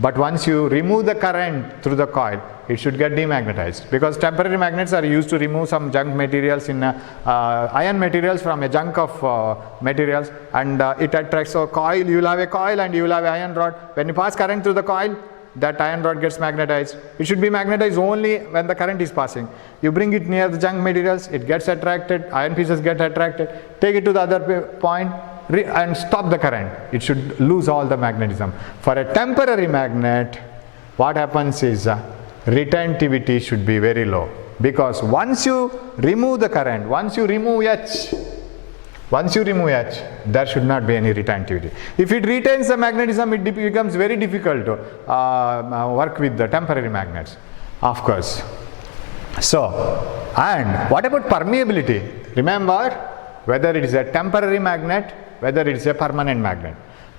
But once you remove the current through the coil, it should get demagnetized, because temporary magnets are used to remove some junk materials in iron materials from a junk of materials, and it attracts. So coil, you will have a coil and you will have an iron rod. When you pass current through the coil, that iron rod gets magnetized. It should be magnetized only when the current is passing. You bring it near the junk materials, it gets attracted, iron pieces get attracted, take it to the other point, and stop the current. It should lose all the magnetism. For a temporary magnet, what happens is retentivity should be very low, because once you remove the current, once you remove H, there should not be any retentivity. If it retains the magnetism, it becomes very difficult to work with the temporary magnets, of course. So, and what about permeability? Remember, whether it is a temporary magnet, whether it is a permanent magnet,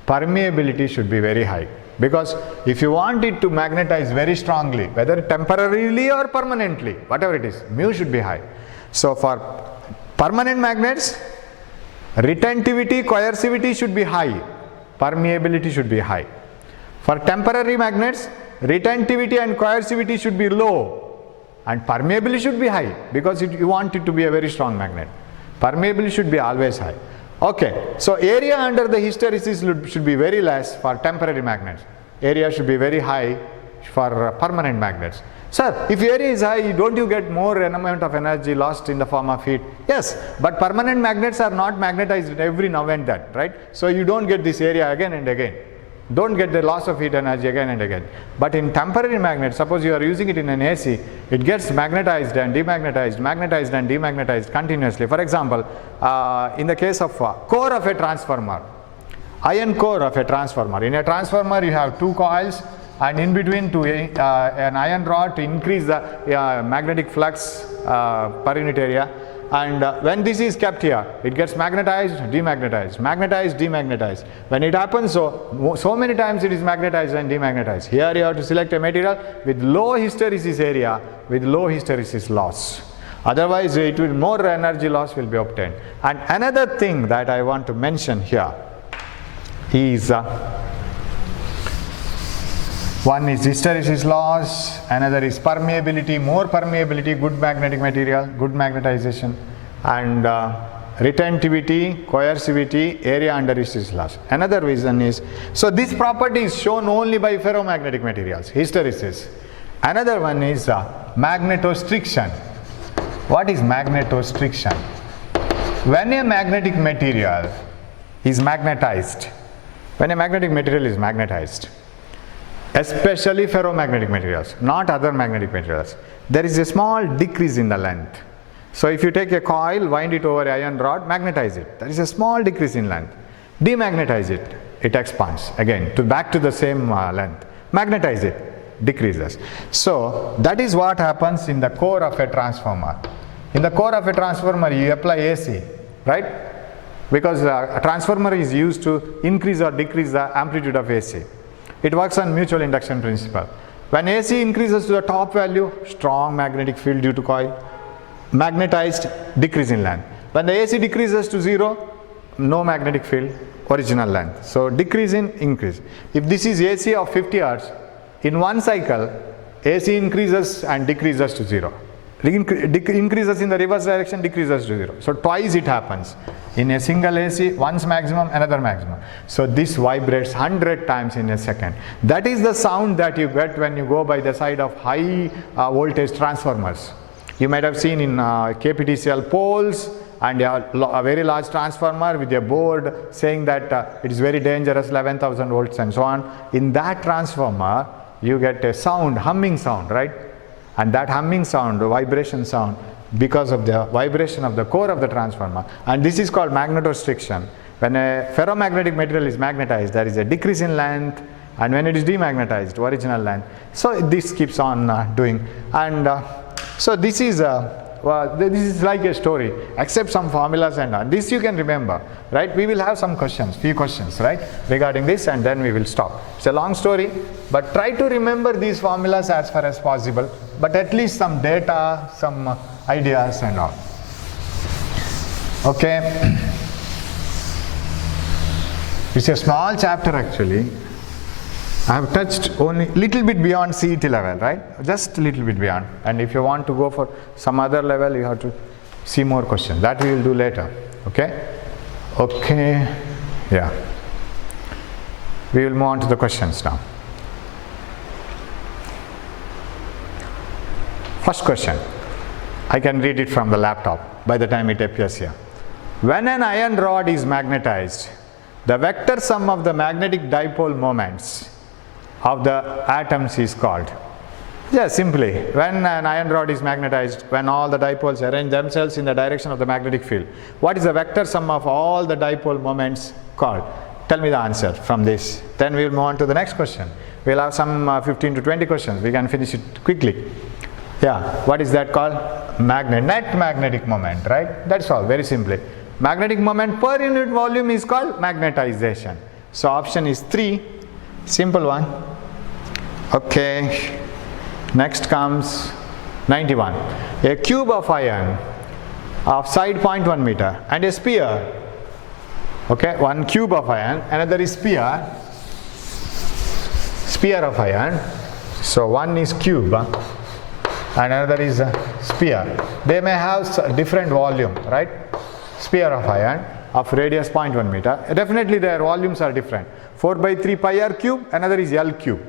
permeability should be very high, because if you want it to magnetize very strongly, whether temporarily or permanently, whatever it is, mu should be high. So for permanent magnets, retentivity, coercivity should be high, permeability should be high. For temporary magnets, retentivity and coercivity should be low, and permeability should be high, because you want it to be a very strong magnet. Permeability should be always high. Okay, so area under the hysteresis should be very less for temporary magnets. Area should be very high for permanent magnets. Sir, if area is high, don't you get more amount of energy lost in the form of heat? Yes, but permanent magnets are not magnetized every now and then, right? So you don't get this area again and again. Don't get the loss of heat energy again and again. But in temporary magnet, suppose you are using it in an AC, it gets magnetized and demagnetized, magnetized and demagnetized continuously. For example, in the case of core of a transformer, iron core of a transformer. In a transformer, you have two coils, and in between an iron rod to increase the magnetic flux per unit area. And when this is kept here, it gets magnetized, demagnetized, magnetized, demagnetized. When it happens so many times, it is magnetized and demagnetized. Here you have to select a material with low hysteresis area, with low hysteresis loss. Otherwise, more energy loss will be obtained. And another thing that I want to mention here is one is hysteresis loss, another is permeability, more permeability, good magnetic material, good magnetization, and retentivity, coercivity, area under hysteresis loss. Another reason is, so this property is shown only by ferromagnetic materials, hysteresis. Another one is magnetostriction. What is magnetostriction? When a magnetic material is magnetized, especially ferromagnetic materials, not other magnetic materials, there is a small decrease in the length. So if you take a coil, wind it over an iron rod, magnetize it, there is a small decrease in length. Demagnetize it, it expands again back to the same length. Magnetize it, decreases. So that is what happens in the core of a transformer. In the core of a transformer, you apply AC, right? Because a transformer is used to increase or decrease the amplitude of AC. It works on mutual induction principle. When AC increases to the top value, strong magnetic field due to coil, magnetized, decrease in length. When the AC decreases to 0, no magnetic field, original length. So decrease in increase. If this is AC of 50 Hz, in one cycle, AC increases and decreases to 0. Increases in the reverse direction, decreases to 0. So twice it happens. In a single AC, once maximum, another maximum. So this vibrates 100 times in a second. That is the sound that you get when you go by the side of high voltage transformers. You might have seen in KPTCL poles and a very large transformer with a board saying that it is very dangerous, 11,000 volts and so on. In that transformer, you get a sound, humming sound, right? And that humming sound, the vibration sound, because of the vibration of the core of the transformer. And this is called magnetostriction. When a ferromagnetic material is magnetized, there is a decrease in length, and when it is demagnetized, original length. So this keeps on doing. And so this is like a story, except some formulas and this you can remember, right? We will have some questions, few questions, right, regarding this, and then we will stop. It's a long story, but try to remember these formulas as far as possible, but at least some data, some ideas and all. Okay. It's a small chapter actually. I have touched only little bit beyond CET level, right? Just a little bit beyond. And if you want to go for some other level, you have to see more questions. That we will do later. Okay? Okay. Yeah. We will move on to the questions now. First question. I can read it from the laptop by the time it appears here. When an iron rod is magnetized, the vector sum of the magnetic dipole moments of the atoms is called. Yes, simply, when an iron rod is magnetized, when all the dipoles arrange themselves in the direction of the magnetic field, what is the vector sum of all the dipole moments called? Tell me the answer from this. Then we will move on to the next question. We will have some 15 to 20 questions. We can finish it quickly. Yeah, what is that called? Net magnetic moment, right? That's all, very simply. Magnetic moment per unit volume is called magnetization. So option is 3, simple one. Okay, next comes 91. A cube of iron of side 0.1 meter and a sphere. Okay, one cube of iron, another is sphere of iron. So one is cube and another is a sphere. They may have different volume, right? Sphere of iron of radius 0.1 meter. Definitely their volumes are different. 4 by 3 pi r cube, another is L cube.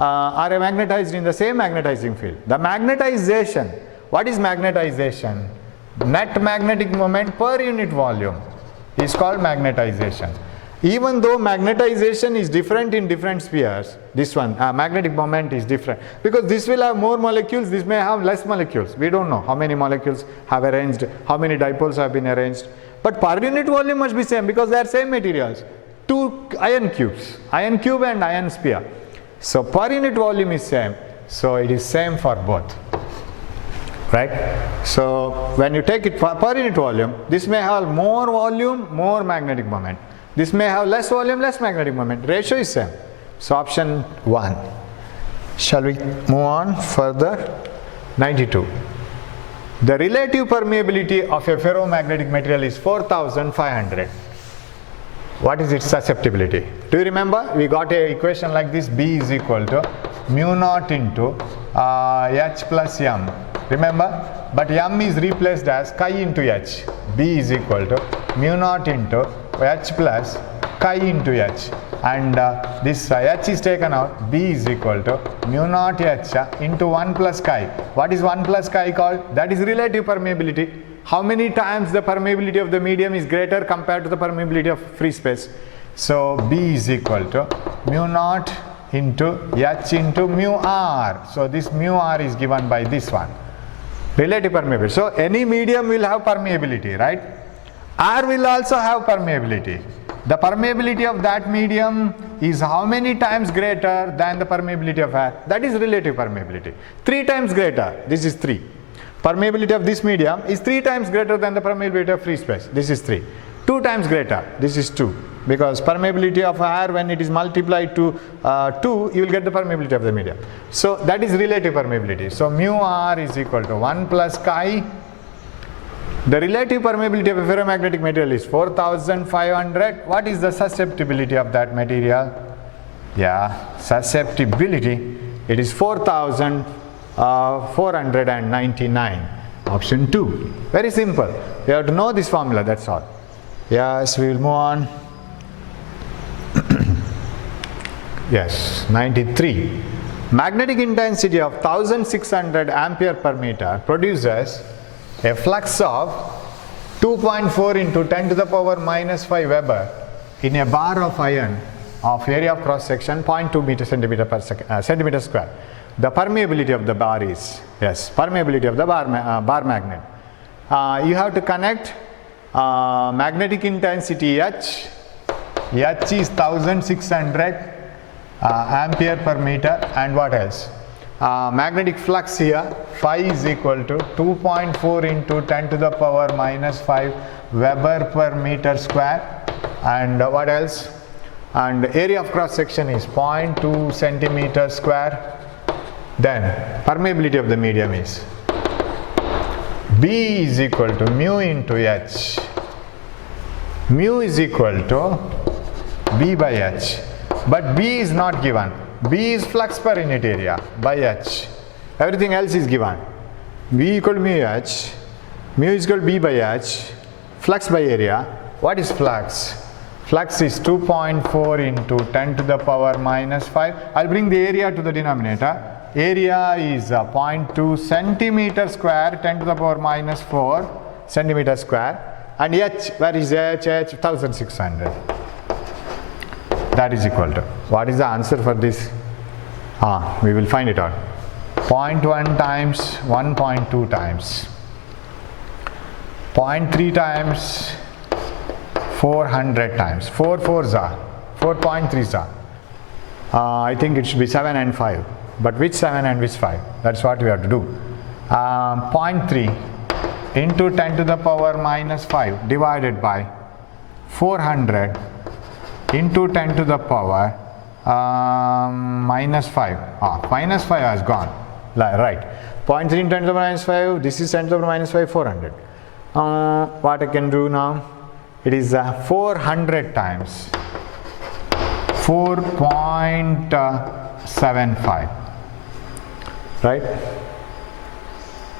are magnetized in the same magnetizing field. The magnetization, what is magnetization? Net magnetic moment per unit volume is called magnetization. Even though magnetization is different in different spheres, this one, magnetic moment is different. Because this will have more molecules, this may have less molecules. We don't know how many molecules have arranged, how many dipoles have been arranged. But per unit volume must be same because they are same materials. Two ion cubes, ion cube and ion sphere. So per unit volume is same. So it is same for both. Right? So when you take it per unit volume, this may have more volume, more magnetic moment. This may have less volume, less magnetic moment. Ratio is same. So option 1. Shall we move on further? 92. The relative permeability of a ferromagnetic material is 4500. What is its susceptibility? Do you remember? We got an equation like this: B is equal to mu naught into H plus M. Remember? But M is replaced as chi into H. B is equal to mu naught into H plus chi into H. And this H is taken out. B is equal to mu naught H into 1 plus chi. What is 1 plus chi called? That is relative permeability. How many times the permeability of the medium is greater compared to the permeability of free space? So B is equal to mu naught into H into mu R. So this mu R is given by this one. Relative permeability. So any medium will have permeability, right? R will also have permeability. The permeability of that medium is how many times greater than the permeability of air? That is relative permeability. 3 times greater. This is 3. Permeability of this medium is 3 times greater than the permeability of free space. This is 3. 2 times greater. This is 2. Because permeability of air, when it is multiplied to 2, you will get the permeability of the medium. So that is relative permeability. So mu R is equal to 1 plus chi. The relative permeability of a ferromagnetic material is 4500. What is the susceptibility of that material? Yeah, susceptibility, it is 4499. Option 2. Very simple. You have to know this formula, that's all. Yes, we will move on. Yes, 93. Magnetic intensity of 1600 ampere per meter produces a flux of 2.4 into 10 to the power minus 5 Weber in a bar of iron of area of cross section 0.2 centimeter per centimeter square. The permeability of the bar is, yes, permeability of the bar magnet. You have to connect magnetic intensity H. H is 1600 ampere per meter, and what else? Magnetic flux here, phi is equal to 2.4 into 10 to the power minus 5 Weber per meter square, and what else? And area of cross section is 0.2 centimeter square. Then permeability of the medium is B is equal to mu into H. Mu is equal to B by H, but B is not given. B is flux per unit area by H. Everything else is given. B equal to mu H, mu is equal to B by H, flux by area. What is flux? Flux is 2.4 into 10 to the power minus 5. I'll bring the area to the denominator. Area is 0.2 centimeter square, 10 to the power minus 4 centimeter square. And H, where is H? H 1600. That is equal to, what is the answer for this? We will find it out. 0.1 times 1.2 times 0.3 times 400 times 4 4s are 4.3s are. I think it should be 7 and 5, but which 7 and which 5? That's what we have to do. 0.3 into 10 to the power minus 5 divided by 400 into 10 to the power minus 5. Minus 5 has gone. Right. 0.3 into 10 to the power minus 5. This is 10 to the power minus 5, 400. What I can do now? It is 400 times 4.75. Right?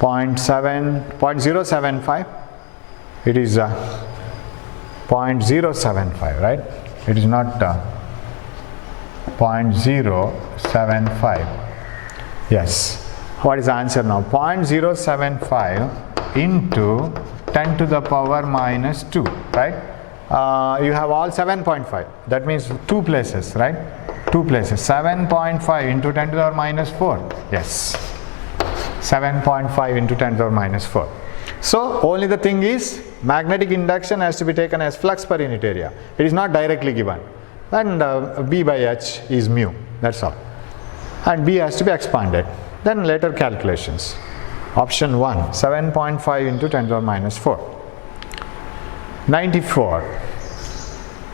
0.075. It is 0.075, right? It is not 0.075. Yes. What is the answer now? 0.075 into 10 to the power minus 2, right? You have all 7.5. That means 2 places, right? 2 places. 7.5 into 10 to the power minus 4. Yes. 7.5 into 10 to the power minus 4. So only the thing is, magnetic induction has to be taken as flux per unit area. It is not directly given. And B by H is mu. That's all. And B has to be expanded. Then later calculations. Option 1, 7.5 into 10 to the power minus 4. 94.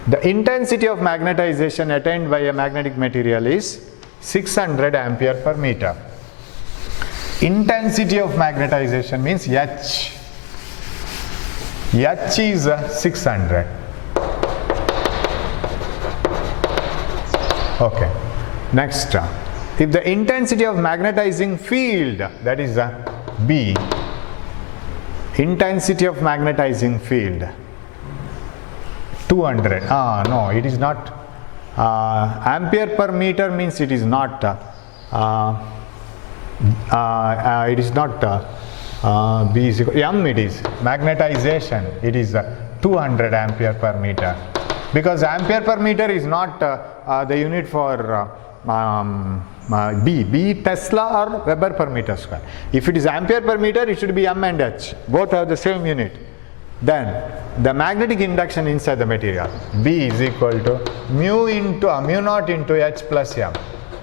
The intensity of magnetization attained by a magnetic material is 600 ampere per meter. Intensity of magnetization means H. H is 600. Okay. Next, if the intensity of magnetizing field, that is B, intensity of magnetizing field 200. No, it is not. Ampere per meter means it is not. It is not B is equal, M it is. Magnetization, it is 200 ampere per meter. Because ampere per meter is not the unit for B Tesla or Weber per meter square. If it is ampere per meter, it should be M and H. Both have the same unit. Then the magnetic induction inside the material, B is equal to mu naught into H plus M.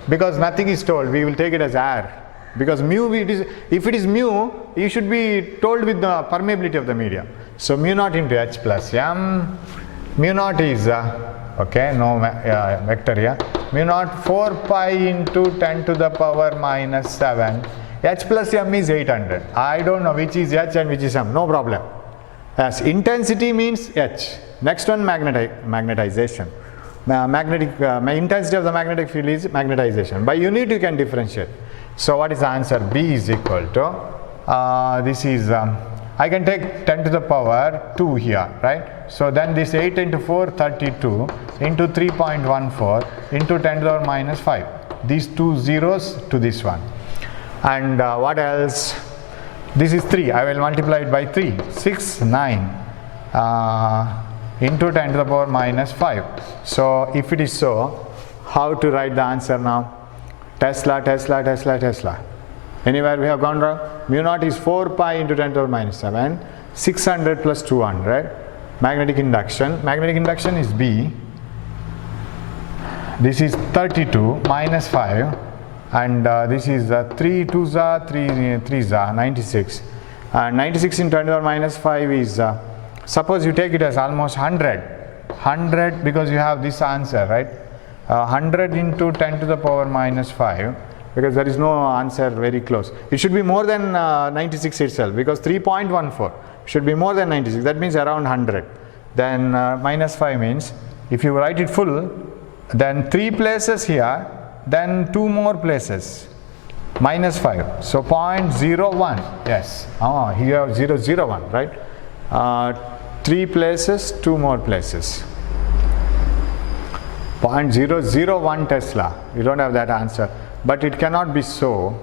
Because nothing is told, we will take it as air. Because mu, if it is mu, you should be told with the permeability of the medium. So mu naught into H plus M. Mu naught is okay, no vector here. Mu naught 4 pi into 10 to the power minus 7. H plus M is 800. I don't know which is H and which is M. No problem. Yes, intensity means H. Next one, magnetization. Intensity of the magnetic field is magnetization. By unit you can differentiate. So what is the answer? B is equal to, this is, I can take 10 to the power 2 here, right? So then this 8 into 4, 32 into 3.14 into 10 to the power minus 5. These two zeros to this one. And what else? This is 3. I will multiply it by 3. 6, 9 into 10 to the power minus 5. So if it is so, how to write the answer now? Tesla. Anywhere we have gone wrong? Mu naught is 4 pi into 10 to the power minus 7. 600 plus 200. Magnetic induction. Magnetic induction is B. This is 32 minus 5. And this is 3 2s are 3 3s are 96. 96 into 10 to the power minus 5 is, suppose you take it as almost 100. 100 because you have this answer, right? 100 into 10 to the power minus 5, because there is no answer very close. It should be more than 96 itself, because 3.14 should be more than 96. That means around 100. Then minus 5 means, if you write it full, then 3 places here, then 2 more places, minus 5. So 0.01, yes. Here 001, right? 3 places, 2 more places. 0.001 Tesla. You don't have that answer. But it cannot be so.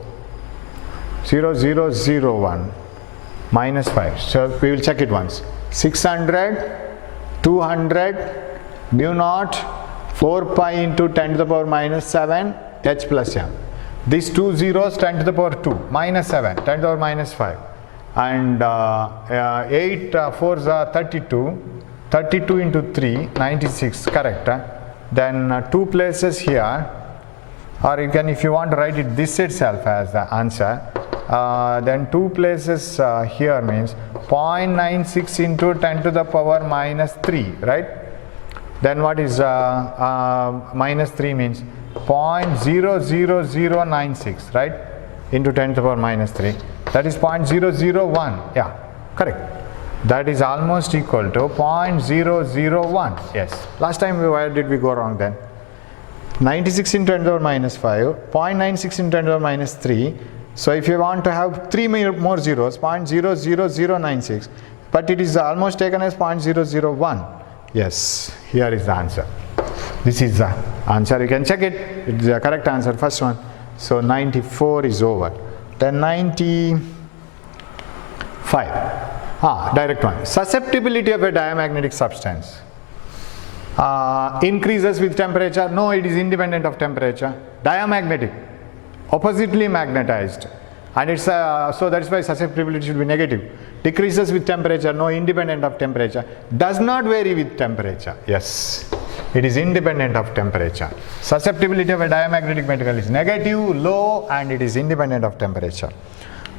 0001 minus 5. So we will check it once. 600, 200, mu naught, 4 pi into 10 to the power minus 7, H plus M. These two zeros, 10 to the power 2, minus 7, 10 to the power minus 5. And 8 4s are 32. 32 into 3, 96, correct. Then 2 places here, or you can, if you want to write it this itself as the answer, then 2 places here means 0.96 into 10 to the power minus 3, right? Then what is minus 3 means 0.00096, right? Into 10 to the power minus 3. That is 0.001. Yeah, correct. That is almost equal to 0.001. Yes. Last time, where did we go wrong then? 96 into 10 to the power minus 5, 0.96 into 10 to the power minus 3. So if you want to have 3 more zeros, 0.00096, but it is almost taken as 0.001. Yes, here is the answer. This is the answer. You can check it. It's the correct answer, first one. So 94 is over. Then 95. Direct one. Susceptibility of a diamagnetic substance increases with temperature. No, it is independent of temperature. Diamagnetic, oppositely magnetized, and it's so that's why susceptibility should be negative. Decreases with temperature. No, independent of temperature. Does not vary with temperature. Yes, it is independent of temperature. Susceptibility of a diamagnetic material is negative, low, and it is independent of temperature.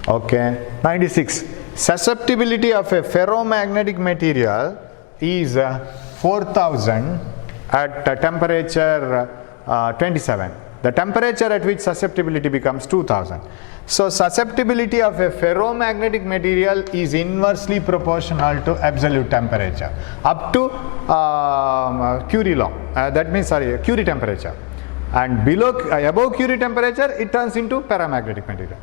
Okay. 96. Susceptibility of a ferromagnetic material is 4000 at temperature 27. The temperature at which susceptibility becomes 2000. So susceptibility of a ferromagnetic material is inversely proportional to absolute temperature up to Curie law. Curie temperature, and below above Curie temperature it turns into paramagnetic material.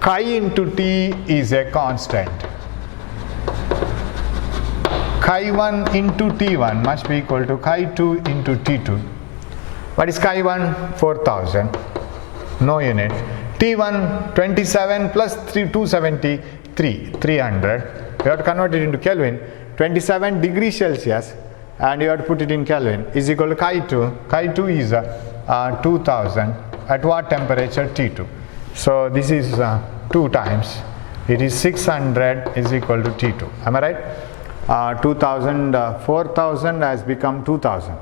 Chi into T is a constant. Chi 1 into T1 must be equal to Chi 2 into T2. What is Chi 1? 4000. No unit. T1 27 plus 273, 300. You have to convert it into Kelvin. 27 degrees Celsius, and you have to put it in Kelvin, is equal to Chi 2. Chi 2 is 2000 at what temperature? T2. So this is 2 times. It is 600 is equal to T2. Am I right? 2000, 4000 has become 2000.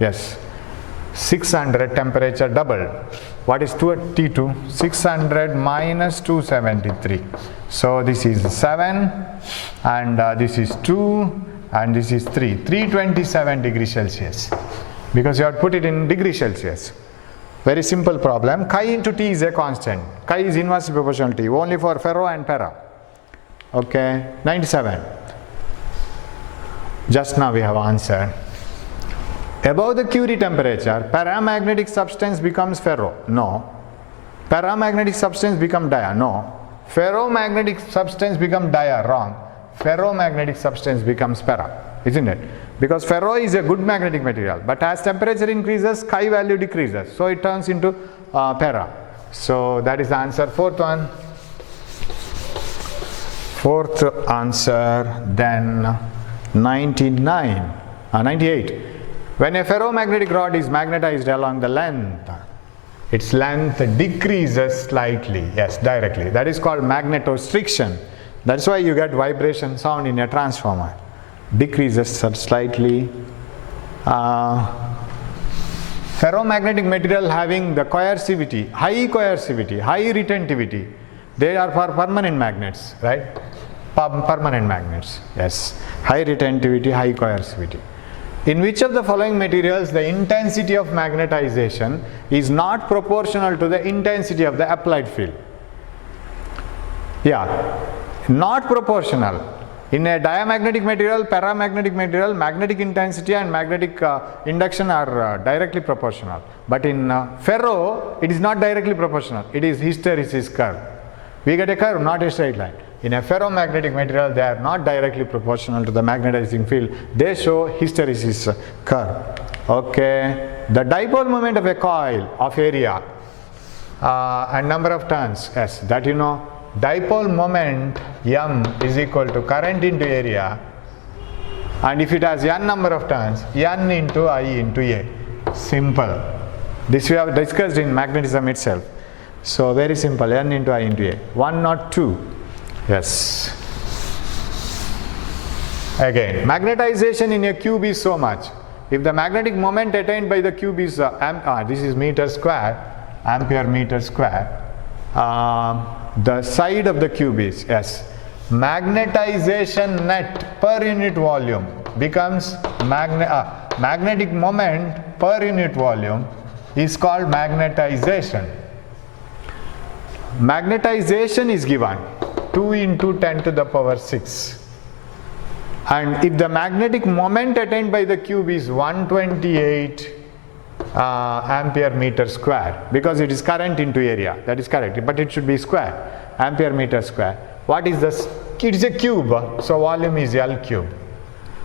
Yes. 600 temperature doubled. What is T2? 600 minus 273. So this is 7, and this is 2, and this is 3. 327 degrees Celsius. Because you have to put it in degrees Celsius. Very simple problem. Chi into T is a constant. Chi is inversely proportional to T, only for ferro and para. Okay. 97. Just now we have answered. Above the Curie temperature, paramagnetic substance becomes ferro. No. Paramagnetic substance become dia. No. Ferromagnetic substance become dia. Wrong. Ferromagnetic substance becomes para. Isn't it? Because ferro is a good magnetic material, but as temperature increases, chi value decreases. So it turns into para. So that is the answer. Fourth one. Fourth answer. Then 98. When a ferromagnetic rod is magnetized along the length, its length decreases slightly. Yes, directly. That is called magnetostriction. That's why you get vibration sound in a transformer. Decreases slightly. Ferromagnetic material having the coercivity, high retentivity, they are for permanent magnets, right? Permanent magnets. Yes. High retentivity, high coercivity. In which of the following materials the intensity of magnetization is not proportional to the intensity of the applied field? Yeah, not proportional. In a diamagnetic material, paramagnetic material, magnetic intensity and magnetic induction are directly proportional. But in ferro, it is not directly proportional. It is hysteresis curve. We get a curve, not a straight line. In a ferromagnetic material, they are not directly proportional to the magnetizing field. They show hysteresis curve. Okay. The dipole moment of a coil of area and number of turns. Yes, that you know. Dipole moment M is equal to current into area, and if it has n number of turns, N into I into A. Simple. This we have discussed in magnetism itself. So very simple, N into I into A. 1 not 2. Yes. Again, magnetization in a cube is so much. If the magnetic moment attained by the cube is this is meter square, ampere meter square. The side of the cube is, yes, magnetization net per unit volume becomes magnetic moment per unit volume is called magnetization. Magnetization is given 2 into 10 to the power 6, and if the magnetic moment attained by the cube is 128 ampere meter square, because it is current into area, that is correct, but it should be square, ampere meter square. What is this? It is a cube, so volume is L cube.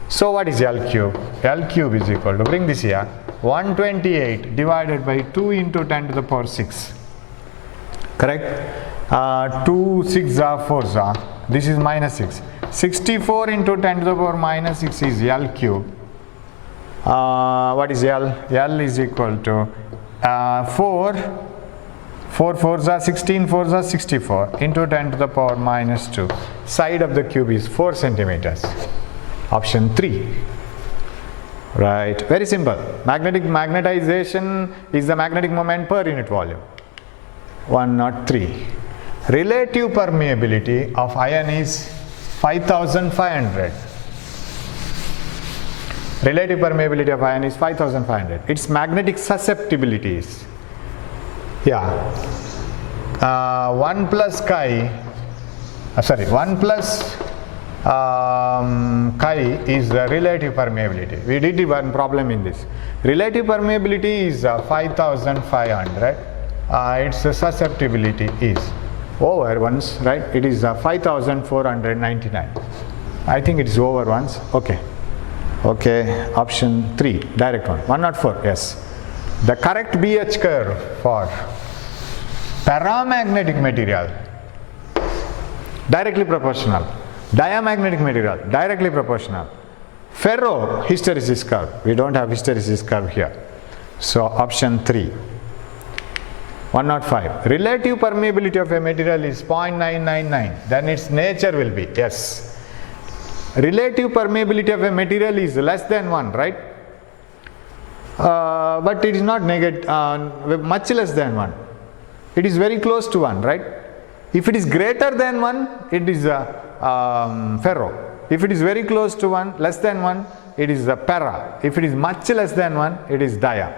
So what is L cube? L cube is equal to, bring this here, 128 divided by 2 into 10 to the power 6. Correct? 2 6 are 4 are. This is minus 6. 64 into 10 to the power minus 6 is L cube. What is L? L is equal to 4 4s are 16, 4s are 64 into 10 to the power minus 2. Side of the cube is 4 centimeters. Option 3. Right, very simple. Magnetization is the magnetic moment per unit volume. 103. Relative permeability of iron is 5500. Relative permeability of iron is 5500. Its magnetic susceptibility is 1 plus chi 1 plus chi is the relative permeability. We did one problem in this. Relative permeability is 5500. Its susceptibility is over once, right? It is 5499. I think it is over once. Okay. Option 3, direct one. 104. Yes. The correct BH curve for paramagnetic material, directly proportional. Diamagnetic material, directly proportional. Ferro, hysteresis curve. We don't have hysteresis curve here. So option 3. 105. Relative permeability of a material is 0.999. Then its nature will be, yes. Relative permeability of a material is less than 1, right? But it is not much less than 1. It is very close to 1, right? If it is greater than 1, it is ferro. If it is very close to 1, less than 1, it is para. If it is much less than 1, it is dia.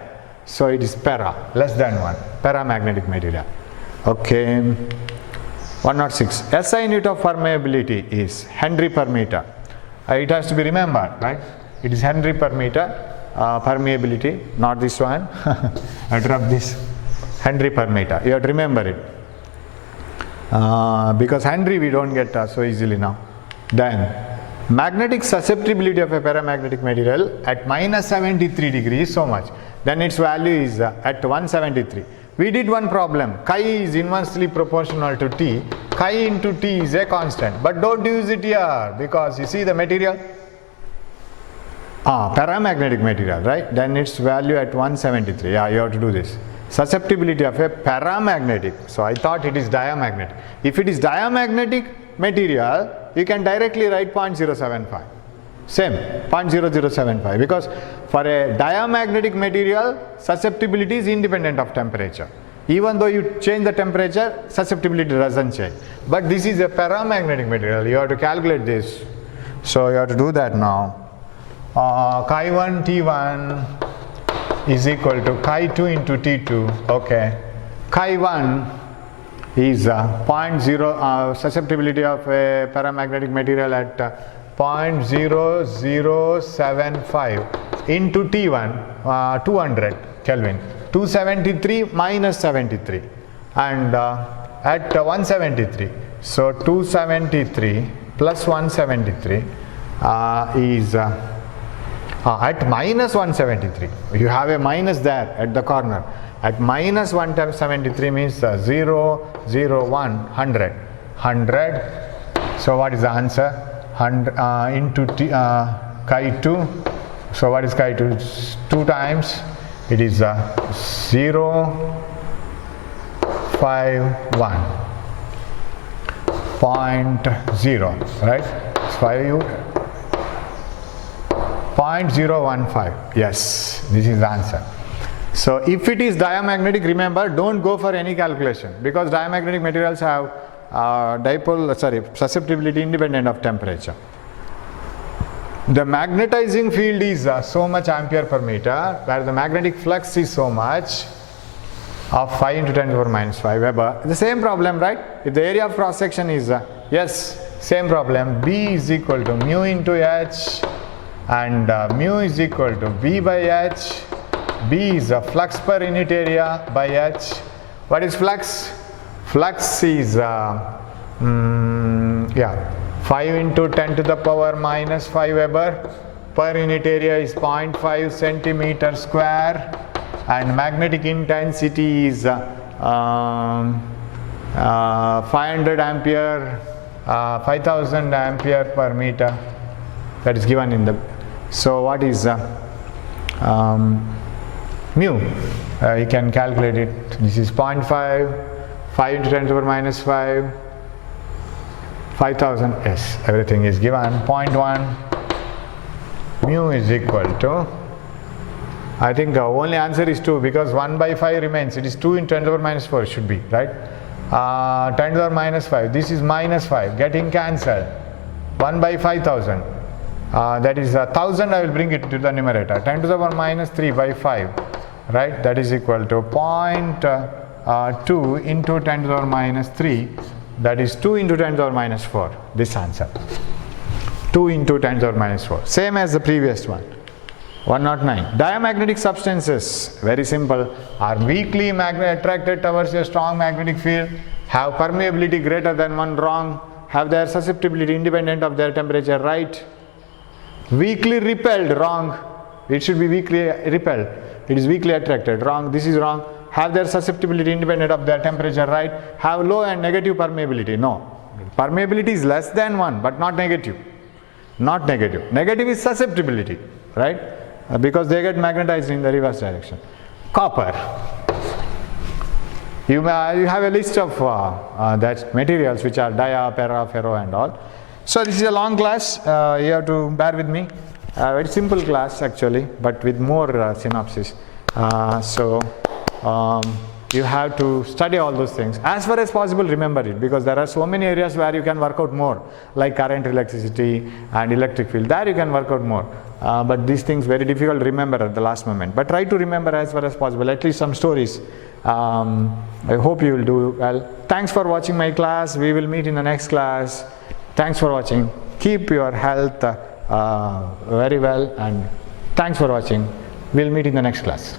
So it is para, less than 1, paramagnetic material. Okay. 106. SI unit of permeability is Henry per meter. It has to be remembered, right? It is Henry per meter, permeability, not this one. I dropped this. Henry per meter. You have to remember it. Because Henry we don't get so easily now. Then magnetic susceptibility of a paramagnetic material at minus 73 degrees so much. Then its value is at 173. We did one problem. Chi is inversely proportional to T. Chi into T is a constant. But don't use it here because you see the material. Paramagnetic material, right? Then its value at 173. Yeah, you have to do this. Susceptibility of a paramagnetic. So I thought it is diamagnetic. If it is diamagnetic material, you can directly write 0.075. Same, 0.0075, because for a diamagnetic material, susceptibility is independent of temperature. Even though you change the temperature, susceptibility doesn't change. But this is a paramagnetic material. You have to calculate this. So you have to do that now. Chi 1 T1 is equal to chi 2 into T2. Okay. Chi 1 is 0.0 susceptibility of a paramagnetic material at 0.0075 into T1, 200 Kelvin, 273 minus 73, and at 173. So 273 plus 173 is at minus 173. You have a minus there at the corner. At minus 173 means 0, 0, 100. 100. So what is the answer? 100 into chi 2. So what is chi 2? 2 times. It is 0.51.0, right? 0.015. Yes, this is the answer. So if it is diamagnetic, remember, don't go for any calculation because diamagnetic materials have susceptibility independent of temperature. The magnetizing field is so much ampere per meter, where the magnetic flux is so much of 5 into 10 to the power minus 5 Weber. The same problem, right? If the area of cross section is, yes, same problem. B is equal to mu into H, and mu is equal to V by H. B is a flux per unit area by H. What is flux? Flux is 5 into 10 to the power minus 5 Weber. per unit area is 0.5 centimeter square, and magnetic intensity is 500 ampere, 5000 ampere per meter. That is given in the. So what is mu? You can calculate it. This is 0.5, 5 into 10 to the power minus 5, 5000. Yes, everything is given. 0.1 mu is equal to, I think the only answer is 2, because 1 by 5 remains. It is 2 into 10 to the power minus 4 should be, right? 10 to the power minus 5. This is minus 5 getting cancelled. 1 by 5000. That is 1000. I will bring it to the numerator. 10 to the power minus 3 by 5. Right? That is equal to 0.2 into 10 to the power minus 3. That is 2 into 10 to the power minus 4. This answer. 2 into 10 to the power minus 4. Same as the previous one. 109. Diamagnetic substances, very simple, are weakly attracted towards a strong magnetic field, have permeability greater than 1, wrong, have their susceptibility independent of their temperature, right. Weakly repelled, wrong. It should be weakly repelled. It is weakly attracted, wrong. This is wrong. Have their susceptibility independent of their temperature, right. Have low and negative permeability, no. Permeability is less than 1, but not negative. Not negative. Negative is susceptibility, right. Because they get magnetized in the reverse direction. Copper. You have a list of that materials which are dia, para, ferro and all. So this is a long class. You have to bear with me. Very simple class actually, but with more synopsis. You have to study all those things. As far as possible, remember it, because there are so many areas where you can work out more, like current, electricity and electric field. There you can work out more. But these things very difficult to remember at the last moment. But try to remember as far as possible, at least some stories. I hope you will do well. Thanks for watching my class. We will meet in the next class. Thanks for watching. Keep your health very well, and thanks for watching. We'll meet in the next class.